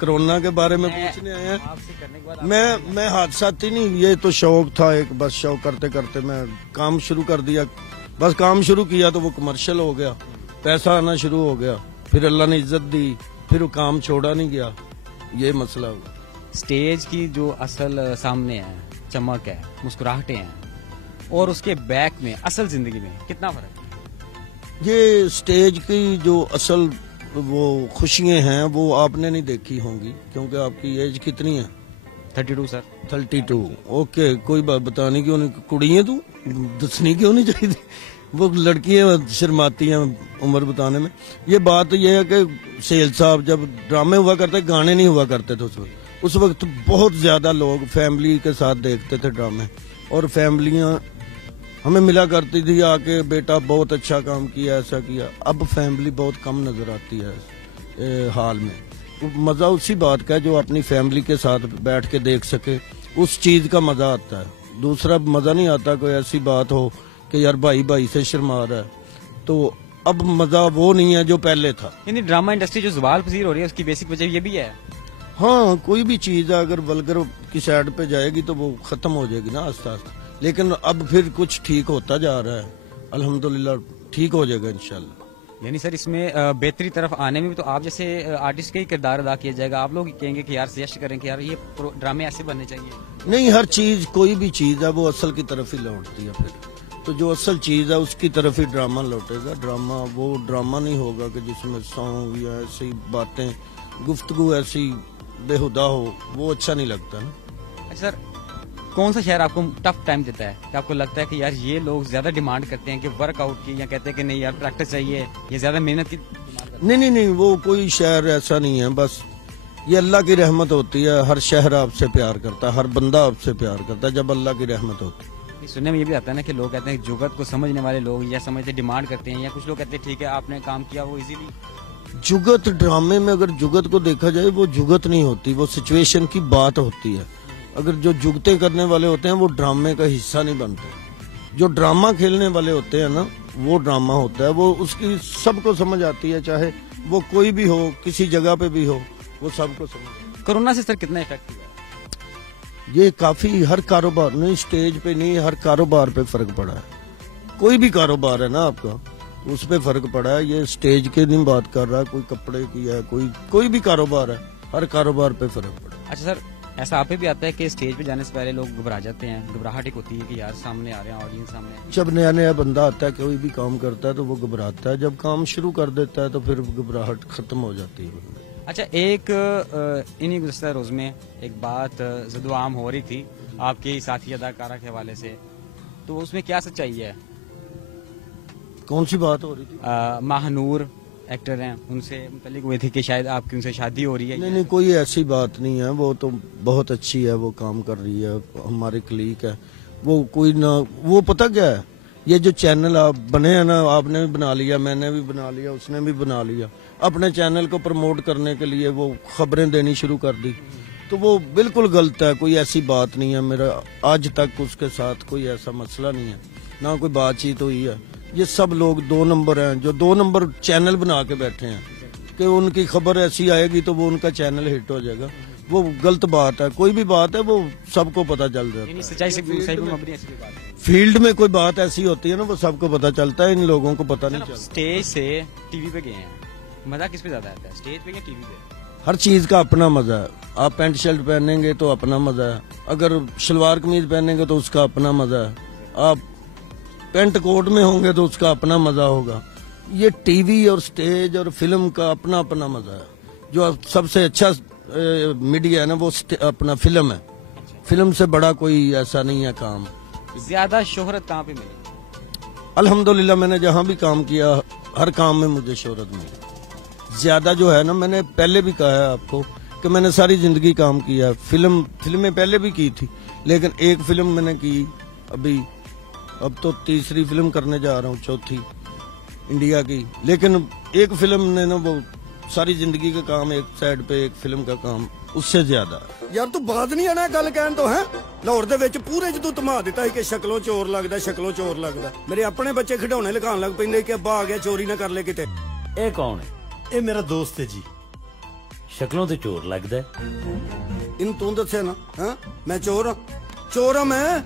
कोरोना के बारे में पूछने आए हैं? आपसे करने के बाद मैं हादसाती नहीं, ये तो शौक था एक, बस शौक करते करते मैं काम शुरू कर दिया। बस काम शुरू किया तो वो कमर्शियल हो गया, पैसा आना शुरू हो गया, फिर अल्लाह ने इज्जत दी, फिर वो काम छोड़ा नहीं गया, ये मसला हुआ। स्टेज की जो असल सामने है, चमक है, मुस्कुराहटें हैं, और उसके बैक में असल जिंदगी में कितना फर्क है? ये स्टेज की जो असल वो खुशियां हैं वो आपने नहीं देखी होंगी, क्योंकि आपकी एज कितनी है? 32 सर। 32। ओके, कोई बात बतानी क्यों नहीं, कुड़ी है तू, दसनी क्यों नहीं चाहिए? वो लड़कियां शर्माती हैं उम्र बताने में। ये बात ये है कि सेल साहब जब ड्रामे हुआ करते, गाने नहीं हुआ करते थे उस वक्त बहुत ज्यादा लोग फैमिली के साथ देखते थे ड्रामे, और फैमिलियां हमें मिला करती थी आके, बेटा बहुत अच्छा काम किया, ऐसा किया। अब फैमिली बहुत कम नजर आती है हाल में। तो मजा उसी बात का है जो अपनी फैमिली के साथ बैठ के देख सके, उस चीज का मजा आता है। दूसरा मजा नहीं आता कोई ऐसी बात हो कि यार भाई भाई से शर्मा रहा है, तो अब मजा वो नहीं है जो पहले था। यानी ड्रामा इंडस्ट्री जो ज़वाल पजीर हो रही है उसकी बेसिक वजह ये भी है। हाँ, कोई भी चीज अगर वल्गर की साइड पे जाएगी तो वो खत्म हो जाएगी ना आस्ता आस्ता, लेकिन अब फिर कुछ ठीक होता जा रहा है, अल्हम्दुलिल्लाह ठीक हो जाएगा इंशाल्लाह। यानी सर इसमें बेहतरी तरफ आने में भी तो आप जैसे आर्टिस्ट का ही किरदार अदा किया जाएगा। आप लोग कहेंगे कि यार सजेस्ट करें कि यार ये ड्रामे ऐसे बनने चाहिए। नहीं, हर चीज कोई भी चीज है वो असल की तरफ ही लौटती है, फिर तो जो असल चीज है उसकी तरफ ही ड्रामा लौटेगा। ड्रामा वो ड्रामा नहीं होगा कि जिसमें सॉन्ग या ऐसी बातें, गुफ्तगू ऐसी बेहुदा हो, वो अच्छा नहीं लगता ना। अच्छा सर, कौन सा शहर आपको टफ टाइम देता है कि आपको लगता है कि यार ये लोग ज्यादा डिमांड करते हैं कि वर्कआउट की, या कहते हैं कि नहीं यार प्रैक्टिस चाहिए, ये ज्यादा मेहनत की? नहीं, वो कोई शहर ऐसा नहीं है, बस ये अल्लाह की रहमत होती है। हर शहर आपसे प्यार करता है, हर बंदा आपसे प्यार करता है जब अल्लाह की रहमत होती है। सुनने में ये भी आता है ना कि लोग कहते हैं जुगत को समझने वाले लोग या समझते डिमांड करते हैं, या कुछ लोग कहते हैं ठीक है आपने काम किया वो इजीली। जुगत ड्रामे में अगर जुगत को देखा जाए वो जुगत नहीं होती, वो सिचुएशन की बात होती है। अगर जो जुगते करने वाले होते हैं वो ड्रामे का हिस्सा नहीं बनते। जो ड्रामा खेलने वाले होते हैं ना वो ड्रामा होता है, वो उसकी सबको समझ आती है, चाहे वो कोई भी हो, किसी जगह पे भी हो, वो सबको समझ। कोरोना से सर कितना इफेक्ट हुआ? ये काफी, हर कारोबार नहीं, स्टेज पे नहीं, हर कारोबार पे फर्क पड़ा है। कोई भी कारोबार है ना आपका, उस पे फर्क पड़ा है। ये स्टेज के नहीं बात कर रहा, कोई कपड़े की है, कोई भी कारोबार है, हर कारोबार पे फर्क पड़ा। अच्छा सर, ऐसा आप पे भी आता है कि स्टेज पे जाने से पहले लोग घबरा जाते हैं, घबराहट एक होती है कि यार सामने आ रहे हैं, ऑडियंस सामने? जब नया नया बंदा आता है, कोई भी काम करता है तो वो घबराता है, जब काम शुरू कर देता है तो फिर घबराहट खत्म हो जाती है। अच्छा, एक इन्हीं गुज़श्ता रोज में एक बात ज़द-ओ-आम हो रही थी आपके साथी अदाकारा के हवाले से, तो उसमें क्या सच्चाई है? कौन सी बात हो रही थी? महानूर एक्टर हैं, उनसे मुतल्लिक हुए थे कि शायद आपकी उनसे शादी हो रही है। नहीं, कोई ऐसी बात नहीं है। वो तो बहुत अच्छी है, वो काम कर रही है, हमारे क्लीक है वो। कोई ना, वो पता क्या है, ये जो चैनल आप बने हैं ना, आपने भी बना लिया, मैंने भी बना लिया, उसने भी बना लिया, अपने चैनल को प्रमोट करने के लिए वो खबरें देनी शुरू कर दी, तो वो बिल्कुल गलत है। कोई ऐसी बात नहीं है, मेरा आज तक उसके साथ कोई ऐसा मसला नहीं है, ना कोई बातचीत हुई है। ये सब लोग 2 नंबर हैं, जो 2 नंबर चैनल बना के बैठे हैं कि उनकी खबर ऐसी आएगी तो वो उनका चैनल हिट हो जाएगा, वो गलत बात है। कोई भी बात है वो सबको पता चल जाता है। फील्ड में कोई बात ऐसी होती है ना, वो सबको पता चलता है, इन लोगों को पता नहीं चलता। स्टेज से टीवी पे गए हैं, मजा किस पे ज्यादा आता है, स्टेज पे या टीवी पे? हर चीज का अपना मजा है। आप पैंट शर्ट पहनेंगे तो अपना मजा है, अगर शलवार कमीज पहनेंगे तो उसका अपना मजा है, आप पेंट कोट में होंगे तो उसका अपना मजा होगा। ये टीवी और स्टेज और फिल्म का अपना अपना मजा है। जो सबसे अच्छा मीडिया है ना वो अपना फिल्म है। फिल्म से बड़ा कोई ऐसा नहीं है काम। ज्यादा शोहरत कहाँ पे मिली? अल्हम्दुलिल्लाह, मैंने जहाँ भी काम किया हर काम में मुझे शोहरत मिली। ज्यादा जो है ना, मैंने पहले भी कहा है आपको कि मैंने सारी जिंदगी काम किया। फिल्में पहले भी की थी, लेकिन एक फिल्म मैंने की अभी, अब तो तीसरी फिल्म करने जा रहा हूँ, चौथी इंडिया की। लेकिन एक फिल्म ने ना वो सारी जिंदगी का काम, एक साइड पे एक फिल्म का काम उससे ज्यादा। यार तू बात नहीं आना गल कहन तो है। लाहौर दे विच पूरे च तू धमा दिता कि शक्लों चोर लगदा, शक्लों चोर लगदा। मेरे अपने बच्चे खिडौने लिखाण लग पैंदे कि अब्बा आ गया चोरी ना कर ले किते। ए कौन है? ए मेरा दोस्त है जी। शक्लों ते चोर लगदा है। इन तू दस्या ना? हां मैं चोर हां, चोर हां मैं।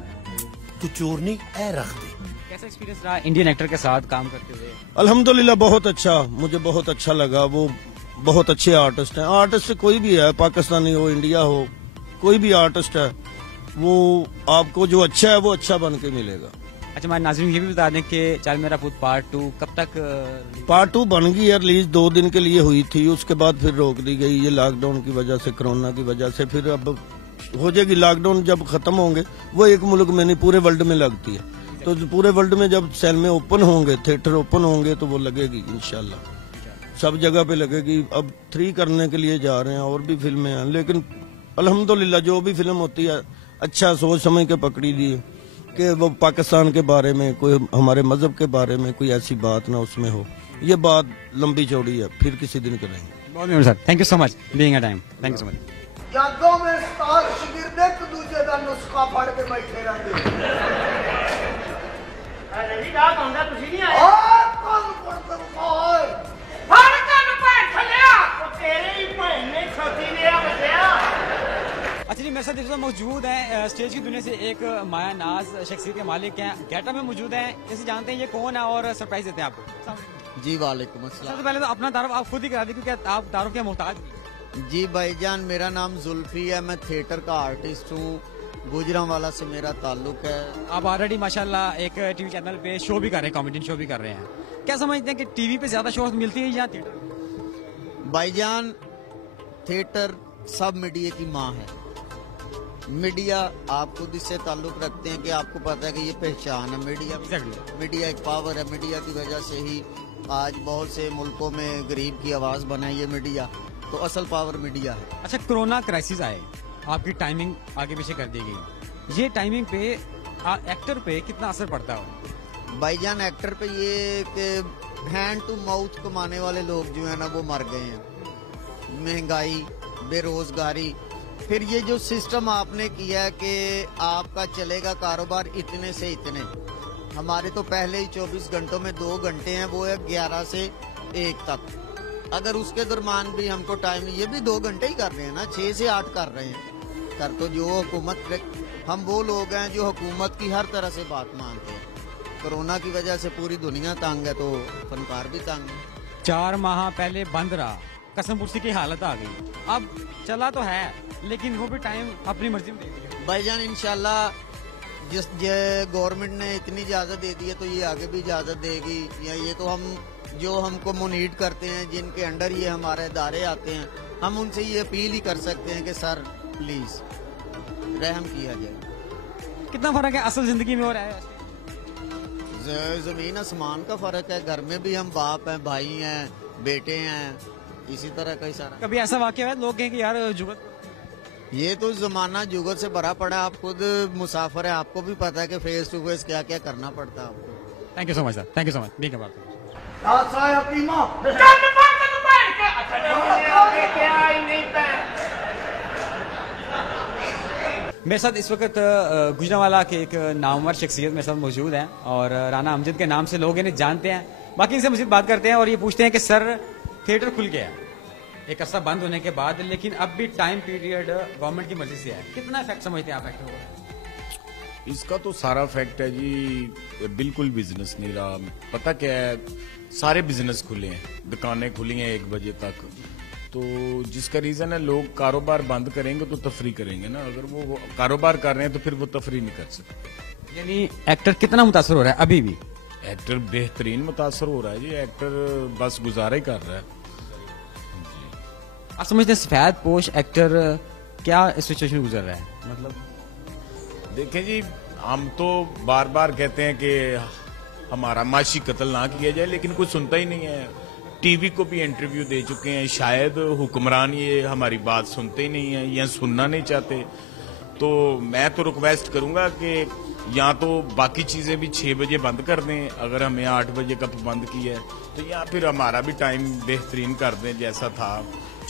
तू चोर नहीं, ए रख दे। कैसा एक्सपीरियंस रहा इंडियन एक्टर के साथ काम करते हुए? अल्हम्दुलिल्लाह बहुत अच्छा, मुझे बहुत अच्छा लगा। वो बहुत अच्छे आर्टिस्ट हैं। आर्टिस्ट कोई भी है, पाकिस्तानी हो, इंडिया हो, कोई भी आर्टिस्ट है, वो आपको जो अच्छा है वो अच्छा बन के मिलेगा। अच्छा, मैं नाज़रीन ये भी बता दें कि चल मेरा पुत पार्ट 2 कब तक? पार्ट 2 बन गई है, रिलीज 2 दिन के लिए हुई थी, उसके बाद फिर रोक दी गई, ये लॉकडाउन की वजह से, कोरोना की वजह से। फिर अब हो जाएगी, लॉकडाउन जब खत्म होंगे, वो एक मुल्क में नहीं पूरे वर्ल्ड में लगती है, तो पूरे वर्ल्ड में जब सिनेमा ओपन होंगे, थिएटर ओपन होंगे तो वो लगेगी इंशाल्लाह, सब जगह पे लगेगी। अब 3 करने के लिए जा रहे हैं, और भी फिल्में हैं, लेकिन अल्हम्दुलिल्लाह जो भी फिल्म होती है अच्छा सोच समझ के पकड़ी दी है कि वो पाकिस्तान के बारे में, कोई हमारे मजहब के बारे में कोई ऐसी बात ना उसमें हो। ये बात लंबी चौड़ी है, फिर किसी दिन करेंगे। बहुत sir, thank you so much being a time, thank you so much. जागो में स्टार शिगिर्द एक दूजे का नुस्खा फड़ के बैठे रहते रवि का कौंदा तुसी नहीं आए कौन पड़ता है फड़ कर बैठ लिया तो तेरे ही बहन ने छोटी लिया बच्चा। अच्छा जी, मेरे साथ इस वक्त मौजूद हैं स्टेज की दुनिया से एक माया नाज शख्सियत के मालिक हैं, गेटअप में मौजूद हैं। इसे जानते हैं ये कौन है और सरप्राइज देते हैं आपको। जी वालेकुम अस्सलाम। सबसे पहले तो अपना तारुफ आप खुद ही करा दी, क्योंकि आप तारुफ के मोहताज। जी भाईजान, मेरा नाम जुल्फी है, मैं थिएटर का आर्टिस्ट हूँ, गुजरांवाला से मेरा ताल्लुक है। आप ऑलरेडी माशाल्लाह एक टीवी चैनल पे शो भी कर रहे हैं, कॉमेडियन शो भी कर रहे हैं। क्या समझते हैं कि टीवी पे ज्यादा शो मिलती है या थिएटर? भाईजान, थिएटर सब मीडिया की माँ है। मीडिया आप खुद इससे ताल्लुक रखते हैं कि आपको पता है कि ये पहचान है मीडिया। मीडिया एक पावर है, मीडिया की वजह से ही आज बहुत से मुल्कों में गरीब की आवाज बना है ये मीडिया, तो असल पावर मीडिया है। अच्छा, कोरोना क्राइसिस आए, आपकी टाइमिंग आगे पीछे कर दी गई, ये टाइमिंग पे एक्टर पे कितना असर पड़ता है? भाईजान, एक्टर पे ये कि हैंड टू माउथ कमाने वाले लोग जो है ना वो मर गए हैं। महंगाई, बेरोजगारी, फिर ये जो सिस्टम आपने किया है कि आपका चलेगा कारोबार इतने से इतने, हमारे तो पहले ही 24 घंटों में 2 घंटे हैं, वो है 11 से 1 तक। अगर उसके दरमान भी हमको टाइम, ये भी 2 घंटे ही कर रहे हैं ना, 6 से 8 कर रहे हैं। कर तो जो हुकूमत, हम वो लोग हैं जो हुकूमत की हर तरह से बात मानते हैं। कोरोना की वजह से पूरी दुनिया तंग है, तो फनकार भी तंग है। 4 माह पहले बंद रहा, कसम पुर्सी की हालत आ गई, अब चला तो है लेकिन वो भी टाइम अपनी मर्जी में दे दी। भाईजान इंशाल्लाह जिस गवर्नमेंट ने इतनी इजाजत दे दी है तो ये आगे भी इजाजत देगी। या ये तो हम जो हमको मुनीड करते हैं, जिनके अंडर ये हमारे इदारे आते हैं, हम उनसे ये अपील ही कर सकते हैं कि सर प्लीज रहम किया जाए। कितना फर्क है असल जिंदगी में हो रहा है? जमीन आसमान का फर्क है। घर में भी हम बाप हैं, भाई हैं, बेटे हैं, इसी तरह का ही सारा। कभी ऐसा वाकया है लोग कहें कि यार जुगत, ये तो जमाना जुगत से भरा पड़ा। आप खुद मुसाफिर है, आपको भी पता है कि फेस टू फेस क्या क्या करना पड़ता है आपको। Thank you so much sir, thank you so much. ठीक है बात। मेरे साथ इस वक्त गुजरांवाला के एक नामवर शख्सियत मेरे साथ मौजूद हैं और राना अमजद के नाम से लोग इन्हें जानते हैं। बाकी इनसे मज़ीद बात करते हैं और ये पूछते हैं कि सर थिएटर खुल गया एक अरसा बंद होने के बाद, लेकिन अब भी टाइम पीरियड गवर्नमेंट की मर्जी से है, कितना इफेक्ट समझते हैं आप एक्टर को? इसका तो सारा फैक्ट है जी, बिल्कुल बिजनेस नहीं रहा। पता क्या है, सारे बिजनेस खुले हैं, दुकानें खुली हैं 1 बजे तक, तो जिसका रीजन है लोग कारोबार बंद करेंगे तो तफरी करेंगे ना। अगर वो कारोबार कर रहे हैं तो फिर वो तफरी नहीं कर सकते। यानी एक्टर कितना मुतासर हो रहा है अभी भी? एक्टर बेहतरीन मुतासर हो रहा है जी, एक्टर बस गुजारा ही कर रहा है। आप समझते हैं सफेद पोश एक्टर क्या सिचुएशन गुजर रहा है? मतलब देखें जी, हम तो बार बार कहते हैं कि हमारा माशी कत्ल ना किया जाए, लेकिन कोई सुनता ही नहीं है। टीवी को भी इंटरव्यू दे चुके हैं, शायद हुक्मरान ये हमारी बात सुनते ही नहीं है या सुनना नहीं चाहते। तो मैं तो रिक्वेस्ट करूंगा कि या तो बाकी चीजें भी 6 बजे बंद कर दें, अगर हमें 8 बजे का बंद किया है तो, या फिर हमारा भी टाइम बेहतरीन कर दें जैसा था।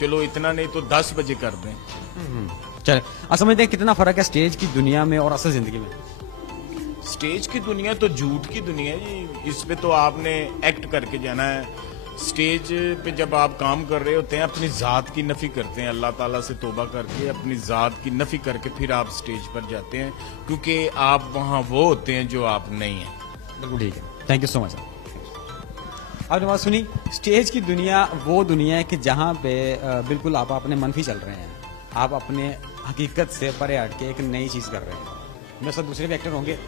चलो इतना नहीं तो 10 बजे कर दें। चल, आप समझते हैं कितना फर्क है स्टेज की दुनिया में और असल जिंदगी में? स्टेज की दुनिया तो झूठ की दुनिया है जी, इस पे तो आपने एक्ट करके जाना है। स्टेज पे जब आप काम कर रहे होते हैं अपनी जात की नफी करते हैं, अल्लाह ताला से तौबा करके अपनी जात की नफी करके फिर आप स्टेज पर जाते हैं, क्योंकि आप वहाँ वो होते हैं जो आप नहीं हैं। बिल्कुल ठीक है, थैंक यू सो मच। आपने बात सुनी, स्टेज की दुनिया वो दुनिया है कि जहाँ पे बिल्कुल आप अपने मनफी चल रहे हैं, आप अपने हकीकत से परे हट के एक नई चीज़ कर रहे हैं। मेरे साथ दूसरे भी एक्टर होंगे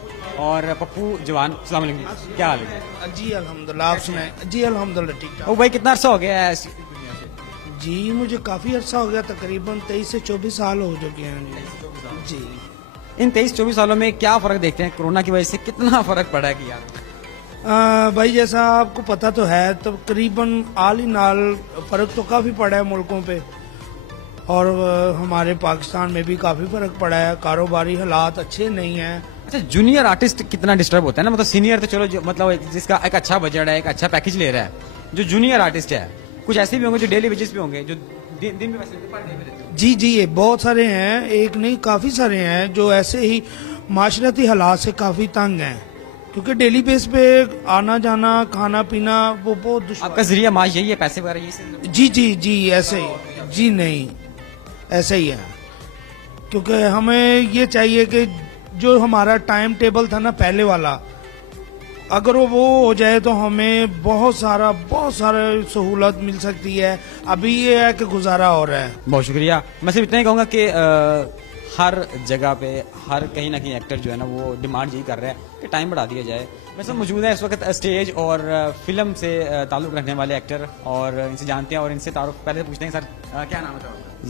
और पप्पू जवान, अस्सलाम वालेकुम, क्या हाल है? जी अल्हम्दुलिल्लाह, आप सुनाएं? जी अल्हम्दुलिल्लाह ठीक ठाक। ओ भाई, कितना अरसा हो गया है इस दुनिया से? जी मुझे काफ़ी अरसा हो गया, तकरीबन 23 से 24 साल हो चुके हैं जी। इन 23-24 सालों में क्या फर्क देखते हैं, कोरोना की वजह से कितना फर्क पड़ा है कि यार? भाई जैसा आपको पता तो है, तो करीबन आल ही नाल फर्क तो काफी पड़ा है मुल्कों पे, और हमारे पाकिस्तान में भी काफी फर्क पड़ा है। कारोबारी हालात अच्छे नहीं हैं। अच्छा, जूनियर आर्टिस्ट कितना डिस्टर्ब होता है ना, मतलब सीनियर तो चलो मतलब जिसका एक अच्छा बजट है, एक अच्छा पैकेज ले रहा है, जो जूनियर आर्टिस्ट है कुछ ऐसे भी होंगे जो डेली बेसिस पे होंगे, जो दिन में पैसे पर डे पे देते हैं। जी जी, ये बहुत सारे हैं, एक नहीं काफी सारे हैं जो ऐसे ही माशरती हालात से काफी तंग हैं, क्योंकि डेली बेस पे आना जाना खाना पीना वो बहुत दुश्वार। आपका जरिया माश यही है, पैसे वगैरह यही से? जी जी जी, ऐसे ही जी, नहीं ऐसे ही है, क्योंकि हमें ये चाहिए कि जो हमारा टाइम टेबल था ना पहले वाला, अगर वो हो जाए तो हमें बहुत सारा सहूलत मिल सकती है। अभी ये है कि गुजारा हो रहा है। बहुत शुक्रिया। मैं सिर्फ इतना ही कहूँगा कि हर जगह पे हर कहीं ना कहीं एक्टर जो है ना वो डिमांड यही कर रहा है कि टाइम बढ़ा दिया जाए। मेरे साथ मौजूद है इस वक्त स्टेज और फिल्म से ताल्लुक़ रखने वाले एक्टर, और इनसे जानते हैं और इनसे तारुफ पहले पूछते हैं। सर क्या नाम है?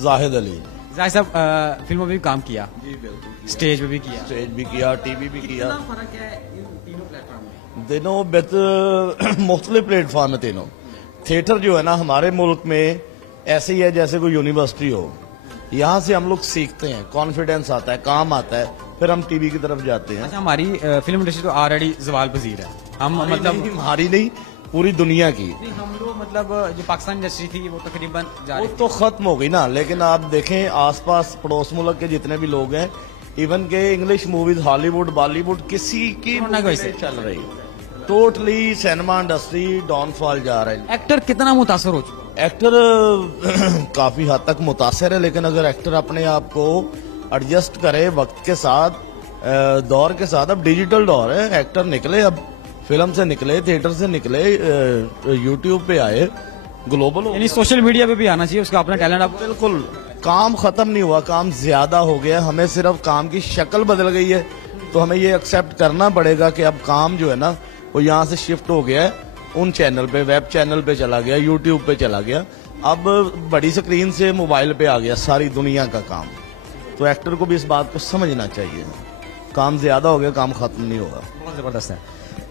जाहिद अली। जाहिद साहब फिल्मों में भी काम किया? जी बिल्कुल। स्टेज पे भी किया? टीवी भी किया। कितना फर्क है इन तीनों प्लेटफॉर्म में? तीनों बेहतर मुख्तलिफ प्लेटफॉर्म है तीनों। थिएटर जो है ना हमारे मुल्क में ऐसे ही है जैसे कोई यूनिवर्सिटी हो, यहाँ से हम लोग सीखते हैं, कॉन्फिडेंस आता है, काम आता है, फिर हम टीवी की तरफ जाते हैं। अच्छा, हमारी फिल्म इंडस्ट्री तो ऑलरेडी जवाल पजीर है। हम मतलब हमारी नहीं, पूरी दुनिया की। हम लोग मतलब जो पाकिस्तान इंडस्ट्री थी वो तकरीबन वो तो खत्म हो गई ना, लेकिन आप देखें आसपास पड़ोस मुल्क के जितने भी लोग हैं, इवन के इंग्लिश मूवीज हॉलीवुड बॉलीवुड किसी की चल रही, टोटली सिनेमा इंडस्ट्री डाउनफॉल जा रहा है। एक्टर कितना मुतासर हो चुका? एक्टर काफी हद तक मुतासर है, लेकिन अगर एक्टर अपने आप को एडजस्ट करे वक्त के साथ, दौर के साथ, अब डिजिटल दौर है, एक्टर निकले, अब फिल्म से निकले, थिएटर से निकले, यूट्यूब पे आए, ग्लोबल, यानी सोशल मीडिया पे भी आना चाहिए, उसका अपना टैलेंट। आप बिल्कुल, काम खत्म नहीं हुआ, काम ज्यादा हो गया, हमें सिर्फ काम की शक्ल बदल गई है, तो हमें ये एक्सेप्ट करना पड़ेगा कि अब काम जो है ना वो यहाँ से शिफ्ट हो गया है उन चैनल पे, वेब चैनल पे चला गया, यूट्यूब पे चला गया, अब बड़ी स्क्रीन से मोबाइल पे आ गया सारी दुनिया का काम। तो एक्टर को भी इस बात को समझना चाहिए, काम ज्यादा हो गया, काम खत्म नहीं होगा। बहुत जबरदस्त है,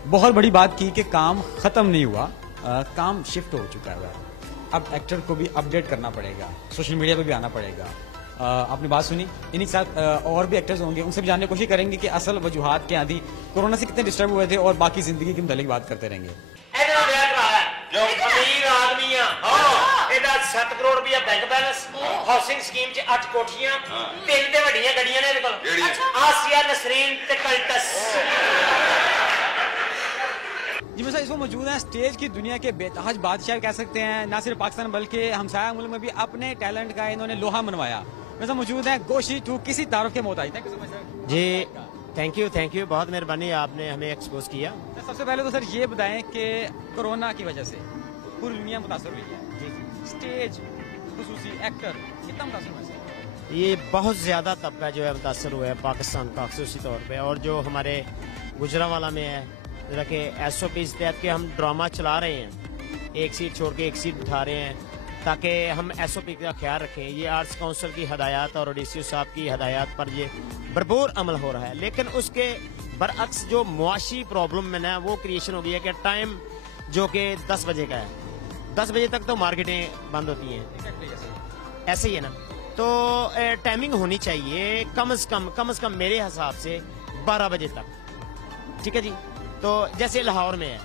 बहुत बड़ी बात की कि काम खत्म नहीं हुआ, काम शिफ्ट हो चुका है। अब एक्टर को भी अपडेट करना पड़ेगा, सोशल मीडिया पे भी आना पड़ेगा। आपने बात सुनी, इन्हीं के साथ और भी एक्टर्स होंगे, उनसे भी जानने की कोशिश करेंगे कि असल वजूहात क्या थी, कोरोना से कितने डिस्टर्ब हुए थे, और बाकी जिंदगी के मुतालिक बात करते रहेंगे। जो अमीर आदमी आ, 7 करोड़ रुपया बैंक बैलेंस, हाउसिंग स्कीम च 8 कोठियां, 3 ते वड्डियां गड्डियां ने इहदे कोल, आसिया नसरीन ते कल्टस। जी मेरे साथ इसमें मौजूद है स्टेज की दुनिया के बेताज बादशाह कह सकते हैं, ना सिर्फ पाकिस्तान बल्कि हमसाया मुल्क में भी अपने टैलेंट का इन्होंने लोहा मनवाया। मेरे साथ मौजूद है गोशी टू, किसी तारुफ के मोहताज। Thank you so much sir. जी थैंक यू, बहुत मेहरबानी, आपने हमें एक्सपोज किया। सबसे पहले तो सर ये बताएं कि कोरोना की वजह से पूरी दुनिया मुतासर हुई है, स्टेज खुसूसी एक्टर कितना मुतासर हुआ है? ये बहुत ज्यादा तबका जो है मुतासर हुआ है पाकिस्तान का खुसूसी तौर पे, और जो हमारे गुजरांवाला में है कि SOP इस तहत के हम ड्रामा चला रहे हैं, एक सीट छोड़ के एक सीट बिठा रहे हैं ताकि हम SOP का ख्याल रखें। ये आर्ट्स काउंसिल की हदायत और DCO साहब की हदायत पर ये भरपूर अमल हो रहा है, लेकिन उसके बरअक्स जो मुआशी प्रॉब्लम में ना वो क्रिएशन हो गई है कि टाइम जो कि 10 बजे का है, 10 बजे तक तो मार्केटें बंद होती हैं, ऐसे ही है ना, तो टाइमिंग होनी चाहिए कम से कम मेरे हिसाब से 12 बजे तक, ठीक है जी। तो जैसे लाहौर में है,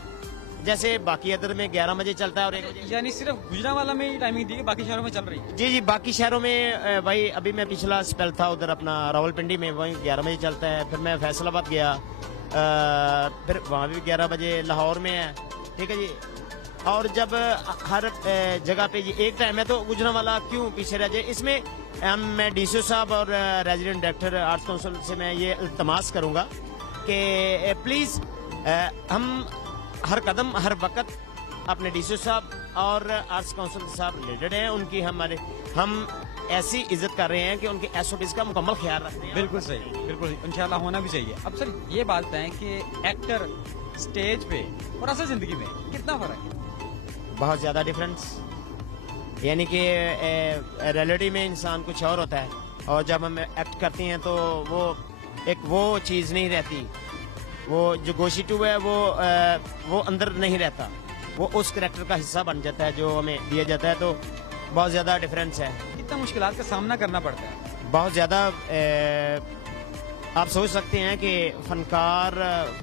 जैसे बाकी अदर में 11 बजे चलता है और 1 बजे, यानी सिर्फ गुजरांवाला में ही टाइमिंग दी है, बाकी शहरों में चल रही है? जी बाकी शहरों में भाई अभी मैं पिछला स्पेल था उधर अपना रावलपिंडी में, वहीं 11 बजे चलता है, फिर मैं फैसलाबाद गया, फिर वहाँ भी 11 बजे, लाहौर में है, ठीक है जी। और जब हर जगह पे ये एक टाइम है तो गुजरांवाला क्यों पीछे रह जाए। इसमें मैं DCO साहब और रेजिडेंट डायरेक्टर आर्ट्स काउंसिल से मैं ये इल्तमास करूँगा कि प्लीज़ हम हर कदम हर वक्त अपने DCO साहब और आर्ट्स काउंसिल साहब रिलेटेड हैं, उनकी हम ऐसी इज्जत कर रहे हैं कि उनके SOPs का मुकम्मल ख्याल रखते हैं। बिल्कुल सही, बिल्कुल इंशाल्लाह होना भी चाहिए। अब सर ये बात बताएं कि एक्टर स्टेज पे और असल जिंदगी में कितना फर्क है? बहुत ज्यादा डिफरेंस, यानी कि रियलिटी में इंसान कुछ और होता है, और जब हम एक्ट करते हैं तो वो एक वो चीज़ नहीं रहती, वो जो गोशी टू है वो अंदर नहीं रहता, वो उस कैरेक्टर का हिस्सा बन जाता है जो हमें दिया जाता है। तो बहुत ज़्यादा डिफरेंस है। कितना मुश्किलात का सामना करना पड़ता है? बहुत ज़्यादा। आप सोच सकते हैं कि फनकार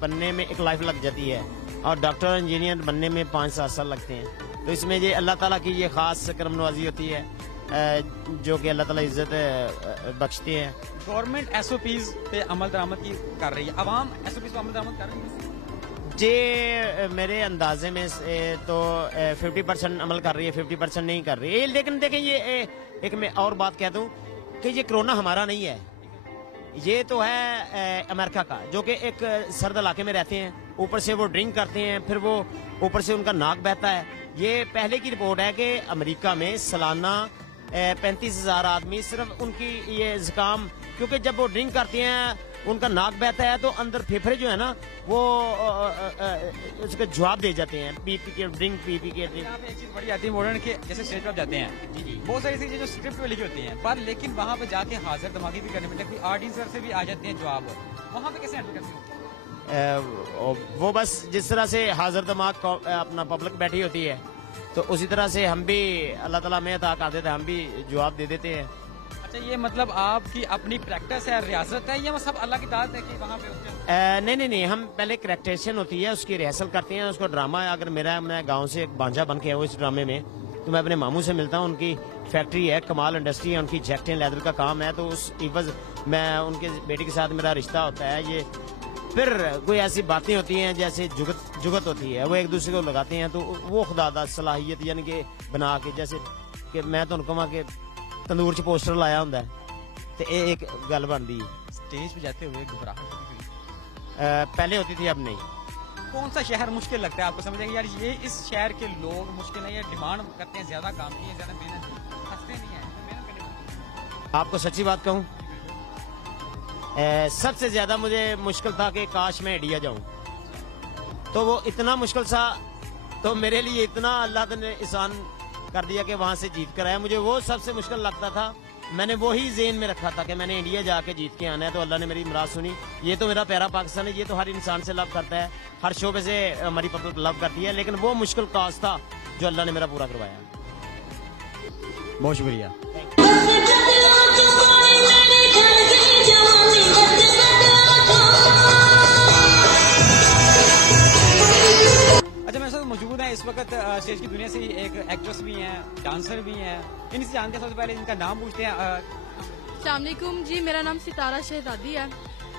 बनने में एक लाइफ लग जाती है और डॉक्टर इंजीनियर बनने में 5-7 साल लगते हैं। तो इसमें ये अल्लाह ताला की ये ख़ास करम नवाजी होती है जो कि अल्लाह ताला इज्जत बख्शते हैं। गवर्नमेंट SOPs पे अमल दरामद की कर रही है, अवाम SOPs पे अमल दरामद कर रही है? जे मेरे अंदाजे में से तो 50% अमल कर रही है, 50% नहीं कर रही है। लेकिन देखें, ये एक मैं और बात कह दूं कि ये कोरोना हमारा नहीं है, ये तो है अमेरिका का, जो कि एक सर्द इलाके में रहते हैं, ऊपर से वो ड्रिंक करते हैं, फिर वो ऊपर से उनका नाक बहता है। ये पहले की रिपोर्ट है कि अमेरिका में सालाना 35,000 आदमी सिर्फ उनकी ये जुकाम, क्योंकि जब वो ड्रिंक करते हैं उनका नाक बहता है तो अंदर फेफड़े जो है ना वो उसका जवाब दे जाते हैं, पी के ड्रिंक पी के ड्रिंक। यहाँ पे एक चीज बड़ी आती है मॉडर्न के, जैसे स्टेज पर जाते हैं जी, बहुत सारी चीजें जो स्क्रिप्ट में लिखी होती हैं, पर लेकिन वहाँ पे जाके हाजिर दिमागी भी करने पड़ते हैं, कोई ऑडियंस से भी आ जाते हैं जवाब, वहाँ पे कैसे हैंडल करते हैं? वो बस जिस तरह से हाजिर दिमाग अपना पब्लिक बैठी होती है तो उसी तरह से हम भी अल्लाह ताला में अता कर देते हैं, हम भी जवाब दे देते हैं। अच्छा, ये मतलब आपकी अपनी प्रैक्टिस है, रियासत है, या सब अल्लाह की दात है कि वहाँ पे नहीं, हम पहले क्रैक्टेशन होती है उसकी रिहर्सल करते हैं, उसको ड्रामा। अगर मैं गांव से एक बांझा बन के आया हूँ इस ड्रामे में, तो मैं अपने मामू से मिलता हूँ, उनकी फैक्ट्री है, कमाल इंडस्ट्री है, उनकी जैकेट लेदर का काम है, तो उस इवज मैं उनके बेटे के साथ मेरा रिश्ता होता है। ये फिर कोई ऐसी बातें होती हैं जैसे जुगत होती है, वो एक दूसरे को लगाते हैं, तो वो खुदादा सलाहियत यानी कि बना के, जैसे कि मैं तो कहा कि तंदूर च पोस्टर लाया होंदा है तो ये एक गल बनती है। स्टेज पे जाते हुए घबराहट पहले होती थी, अब नहीं। कौन सा शहर मुश्किल लगता है आपको? समझेंगे यार ये इस शहर के लोग मुश्किल है, ये डिमांड करते हैं ज्यादा काम की, ज्यादा मेहनत हंसते नहीं है, मेहनत करनी पड़ती है। आपको सच्ची बात कहूँ, सबसे ज्यादा मुझे मुश्किल था कि काश मैं इंडिया जाऊं, तो वो इतना मुश्किल सा, तो मेरे लिए इतना अल्लाह ने एहसान कर दिया कि वहां से जीत कर आया। मुझे वो सबसे मुश्किल लगता था, मैंने वो ही ज़हन में रखा था कि मैंने इंडिया जाके जीत के आना है, तो अल्लाह ने मेरी मुराद सुनी। ये तो मेरा प्यारा पाकिस्तान है, ये तो हर इंसान से लव करता है, हर शोबे से हमारी पब्लिक लव करती है, लेकिन वो मुश्किल काज था जो अल्लाह ने मेरा पूरा करवाया। बहुत शुक्रिया। अच्छा, मेरे साथ मौजूद है इस वक्त स्टेज की दुनिया से ही एक एक्ट्रेस भी हैं, डांसर भी हैं, इनसे जानते हैं। सबसे पहले इनका नाम पूछते हैं। अस्सलाम वालेकुम जी, मेरा नाम सितारा शहजादी है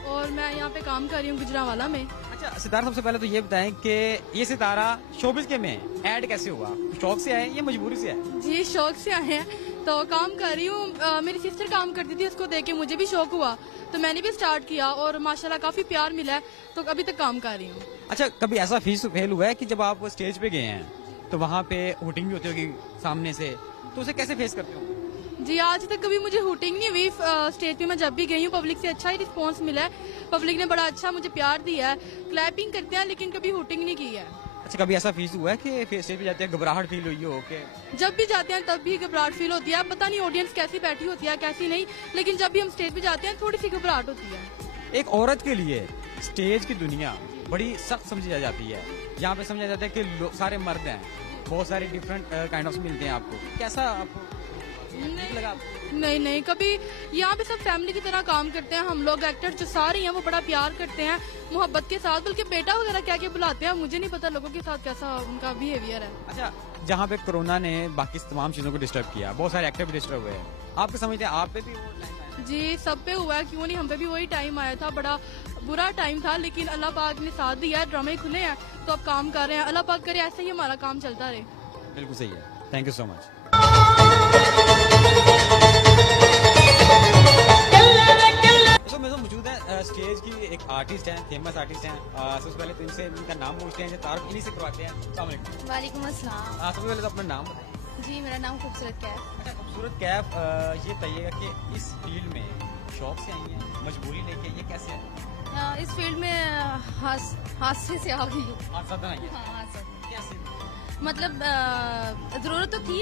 और मैं यहाँ पे काम कर रही हूँ गुजरांवाला में। अच्छा सितारा, सबसे पहले तो ये बताएं कि ये सितारा शोबिज़ के में ऐड कैसे हुआ? शौक से आए या मजबूरी से आए? जी शौक से आए हैं, तो काम कर रही हूँ। मेरी सिस्टर काम करती थी, उसको देख के मुझे भी शौक हुआ, तो मैंने भी स्टार्ट किया और माशाल्लाह काफी प्यार मिला है, तो अभी तक काम कर रही हूँ। अच्छा, कभी ऐसा फेल हुआ है कि जब आप स्टेज पे गए हैं तो वहाँ पे हुटिंग भी होती होगी सामने से, तो उसे कैसे फेस करते हो? जी आज तक कभी मुझे हुटिंग नहीं हुई। स्टेज पे मैं जब भी गई हूँ पब्लिक से अच्छा ही रिस्पांस मिला है, पब्लिक ने बड़ा अच्छा मुझे प्यार दिया है, क्लैपिंग करते हैं, लेकिन कभी हुटिंग नहीं की है। अच्छा, कभी ऐसा फील हुआ है कि स्टेज पे जाते हैं घबराहट फील हुई हो? के जब भी जाते हैं तब भी घबराहट फील होती है, पता नहीं ऑडियंस कैसी बैठी होती है कैसी नहीं, लेकिन जब भी हम स्टेज पे जाते हैं थोड़ी सी घबराहट होती है। एक औरत के लिए स्टेज की दुनिया बड़ी सख्त समझी जाती है, यहाँ पे समझा जाता है कि सारे मर्द हैं, बहुत सारे डिफरेंट काइंड ऑफ मिलते हैं आपको, कैसा आपको लगा आपको? नहीं, कभी यहाँ पे सब फैमिली की तरह काम करते हैं, हम लोग एक्टर जो सारे हैं वो बड़ा प्यार करते हैं, मोहब्बत के साथ, बल्कि बेटा वगैरह क्या क्या बुलाते हैं, मुझे नहीं पता लोगों के साथ कैसा उनका बिहेवियर है। अच्छा, जहाँ पे कोरोना ने बाकी तमाम चीजों को डिस्टर्ब किया, बहुत सारे एक्टर भी डिस्टर्ब हुए हैं, आपको समझते हैं आप पे भी वो? जी सब पे हुआ है, क्यों नहीं, हम पे भी वही टाइम आया था, बड़ा बुरा टाइम था, लेकिन अल्लाह पाक ने साथ दिया है, ड्रामे खुले हैं तो अब काम कर रहे हैं, अल्लाह पाक करे ऐसे ही हमारा काम चलता रहे। बिल्कुल सही है, थैंक यू सो मच। तो मेरे मौजूद है स्टेज की एक आर्टिस्ट हैं, फेमस आर्टिस्ट हैं। सबसे पहले तो इनसे इनका नाम पूछते हैं, तारुफ इन्हीं से करवाते हैं। अस्सलाम वालेकुम। वालेकुम अस्सलाम। सबसे पहले तो अपना नाम बताइए। जी मेरा नाम खूबसूरत कैफ। अच्छा खूबसूरत कैफ, ये बताइएगा कि इस फील्ड में शौक से आई हैं, मजबूरी लेके, ये कैसे है? इस फील्ड में हादसे से आ गई हूँ। कैसे? मतलब जरूरत तो थी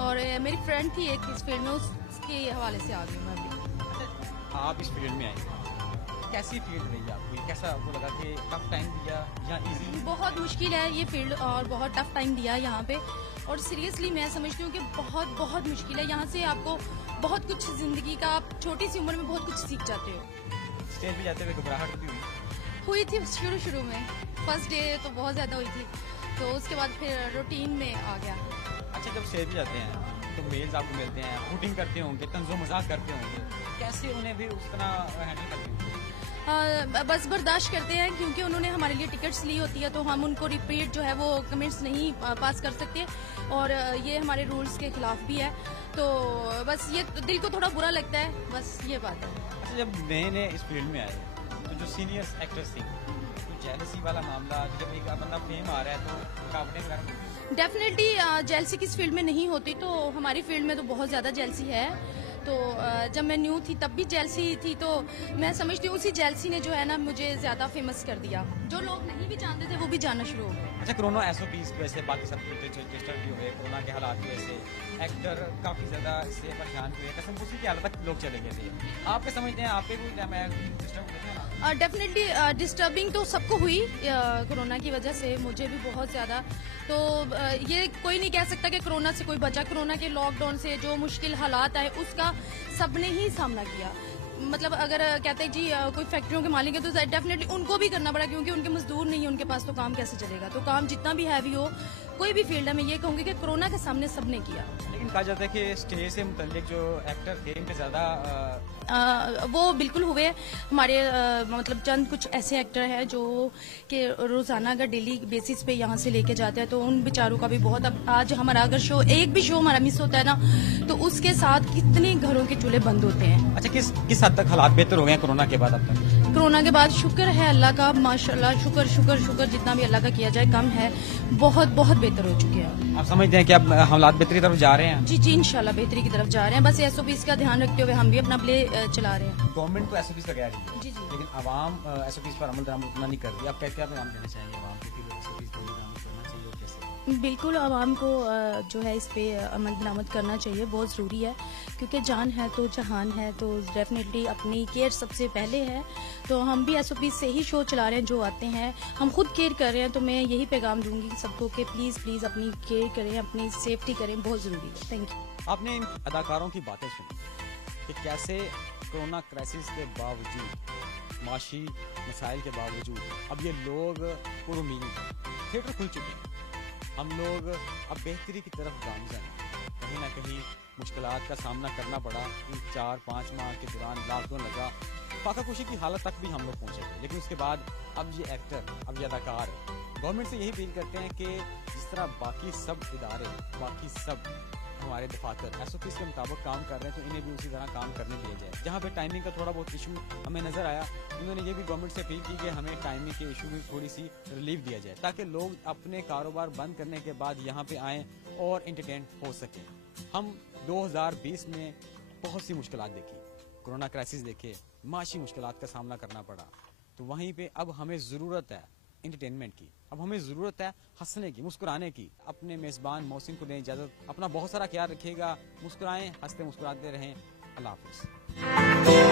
और मेरी फ्रेंड थी एक इस फील्ड में, उसके हवाले से आ गई मैं अभी। आप इस फील्ड में आई, कैसी फील्ड रही आपको, कैसा आपको लगा कि टफ टाइम दिया या इजी? बहुत मुश्किल है ये फील्ड और बहुत टफ टाइम दिया यहाँ पे, और सीरियसली मैं समझती हूँ कि बहुत बहुत मुश्किल है। यहाँ से आपको बहुत कुछ जिंदगी का, आप छोटी सी उम्र में बहुत कुछ सीख जाते हो। स्टेज पे जाते हुए घबराहट भी हुई थी शुरू में, फर्स्ट डे तो बहुत ज्यादा हुई थी, तो उसके बाद फिर रूटीन में आ गया। अच्छा, जब स्टेज पे जाते हैं तो मेल्स आपको मिलते हैं, शूटिंग करते होंगे, तंजो मजाक करते होंगे, कैसे उन्हें भी उस तरह हैंडल करते होंगे? बस बर्दाश्त करते हैं, क्योंकि उन्होंने हमारे लिए टिकट्स ली होती है, तो हम उनको रिपीट जो है वो कमेंट्स नहीं पास कर सकते, और ये हमारे रूल्स के खिलाफ भी है, तो बस ये दिल को थोड़ा बुरा लगता है, बस ये बात है। अच्छा, जब नए इस फील्ड में आए तो जो सीनियर एक्टर्स थी, तो जेलसी वाला मामला, जब एक बंदा फेम आ रहा है तो रुकावटें वगैरह? डेफिनेटली जेलसी किस फील्ड में नहीं होती, तो हमारी फील्ड में तो बहुत ज्यादा जेलसी है। तो जब मैं न्यू थी तब भी जेलसी थी, तो मैं समझती हूँ उसी जेलसी ने जो है ना मुझे ज्यादा फेमस कर दिया, जो लोग नहीं भी जानते थे वो भी जानना शुरू हो गए। अच्छा, कोरोना SOPs की वजह से बाकी सब डिस्टर्ब भी हुए, कोरोना के हालात की वजह से एक्टर काफी ज्यादा इससे परेशान हुए, कसम उसी की हालत तक लोग चले गए थे। आप क्या समझते हैं, आप पे कोई डिस्टर्ब हुए थे? डेफिनेटली डिस्टर्बिंग तो सबको हुई कोरोना की वजह से, मुझे भी बहुत ज्यादा। तो ये कोई नहीं कह सकता कि कोरोना से कोई बचा, कोरोना के लॉकडाउन से जो मुश्किल हालात आए उसका सबने ही सामना किया। मतलब अगर कहते हैं जी कोई फैक्ट्रियों के मालिक है तो डेफिनेटली उनको भी करना पड़ा, क्योंकि उनके मजदूर नहीं है उनके पास, तो काम कैसे चलेगा। तो काम जितना भी हैवी हो, कोई भी फील्ड है, मैं ये कहूँगी कि कोरोना के सामने सबने किया। लेकिन कहा जाता है कि स्टेज से मुतल्लिक जो एक्टर थे इनके ज्यादा वो बिल्कुल हुए। हमारे मतलब चंद कुछ ऐसे एक्टर हैं जो कि रोजाना अगर डेली बेसिस पे यहाँ से लेके जाते हैं, तो उन बेचारों का भी बहुत। अब आज हमारा अगर शो, एक भी शो हमारा मिस होता है ना, तो उसके साथ कितने घरों के चूल्हे बंद होते हैं। अच्छा, किस हद तक हालात बेहतर हो गए हैं कोरोना के बाद अब तक? कोरोना के बाद शुक्र है अल्लाह का, माशाल्लाह, शुक्र शुक्र शुक्र, जितना भी अल्लाह का किया जाए कम है, बहुत बहुत बेहतर हो चुके हैं। आप समझते हैं कि अब हालात बेहतरी की तरफ जा रहे हैं? जी जी, इंशाल्लाह बेहतरी की तरफ जा रहे हैं। बस SOPs का ध्यान रखते हुए हम भी अपना प्ले चला रहे हैं। गवर्नमेंट तो SOPs लगा रही है, जी जी, लेकिन आवाम SOPs पर अमल दरामद उतना नहीं कर रही। आप क्या पैगाम देना चाहेंगे आवाम को कि SOPs पर अमल दरामद करना चाहिए और कैसे? बिल्कुल आवाम को जो है इस पे अमल दरामद करना चाहिए, बहुत ज़रूरी है, क्योंकि जान है तो जहान है, तो डेफिनेटली अपनी केयर सबसे पहले है। तो हम भी SOPs से ही शो चला रहे हैं, जो आते हैं हम खुद केयर कर रहे हैं। तो मैं यही पैगाम दूंगी सबको कि प्लीज़ प्लीज़ अपनी केयर करें, अपनी सेफ्टी करें, बहुत ज़रूरी है। Thank you. आपने इन अदाकारों की बातें सुनी कि कैसे कोरोना क्राइसिस के बावजूद, माशी मसाइल के बावजूद अब ये लोग पुरुमीद हैं, थिएटर खुल चुके हैं, हम लोग अब बेहतरी की तरफ गामजन हैं। कहीं ना कहीं मुश्किलात का सामना करना पड़ा, इन 4-5 माह के दौरान लॉकडाउन लगा, फाकाकुशी की हालत तक भी हम लोग पहुंचे थे। लेकिन उसके बाद अब ये एक्टर, अब ये अदाकार गवर्नमेंट से यही अपील करते हैं कि जिस तरह बाकी सब इदारे, बाकी सब हमारे दफातर SOPs के मुताबिक काम कर रहे हैं, तो इन्हें भी उसी तरह काम करने दिया जाए। जहाँ पे टाइमिंग का थोड़ा बहुत इशू हमें नजर आया, उन्होंने ये भी गवर्नमेंट से अपील की कि हमें टाइमिंग के इशू में थोड़ी सी रिलीफ दिया जाए, ताकि लोग अपने कारोबार बंद करने के बाद यहाँ पे आएँ और एंटरटेन हो सके। हम 2020 में बहुत सी मुश्किलात देखी, कोरोना क्राइसिस देखे, माशी मुश्किलात का सामना करना पड़ा, तो वहीं पे अब हमें जरूरत है एंटरटेनमेंट की, अब हमें जरूरत है हंसने की, मुस्कुराने की। अपने मेजबान मोहसिन को दें इजाजत, अपना बहुत सारा ख्याल रखिएगा, मुस्कुराएं, हंसते मुस्कुराते रहें। अल्लाह हाफिज।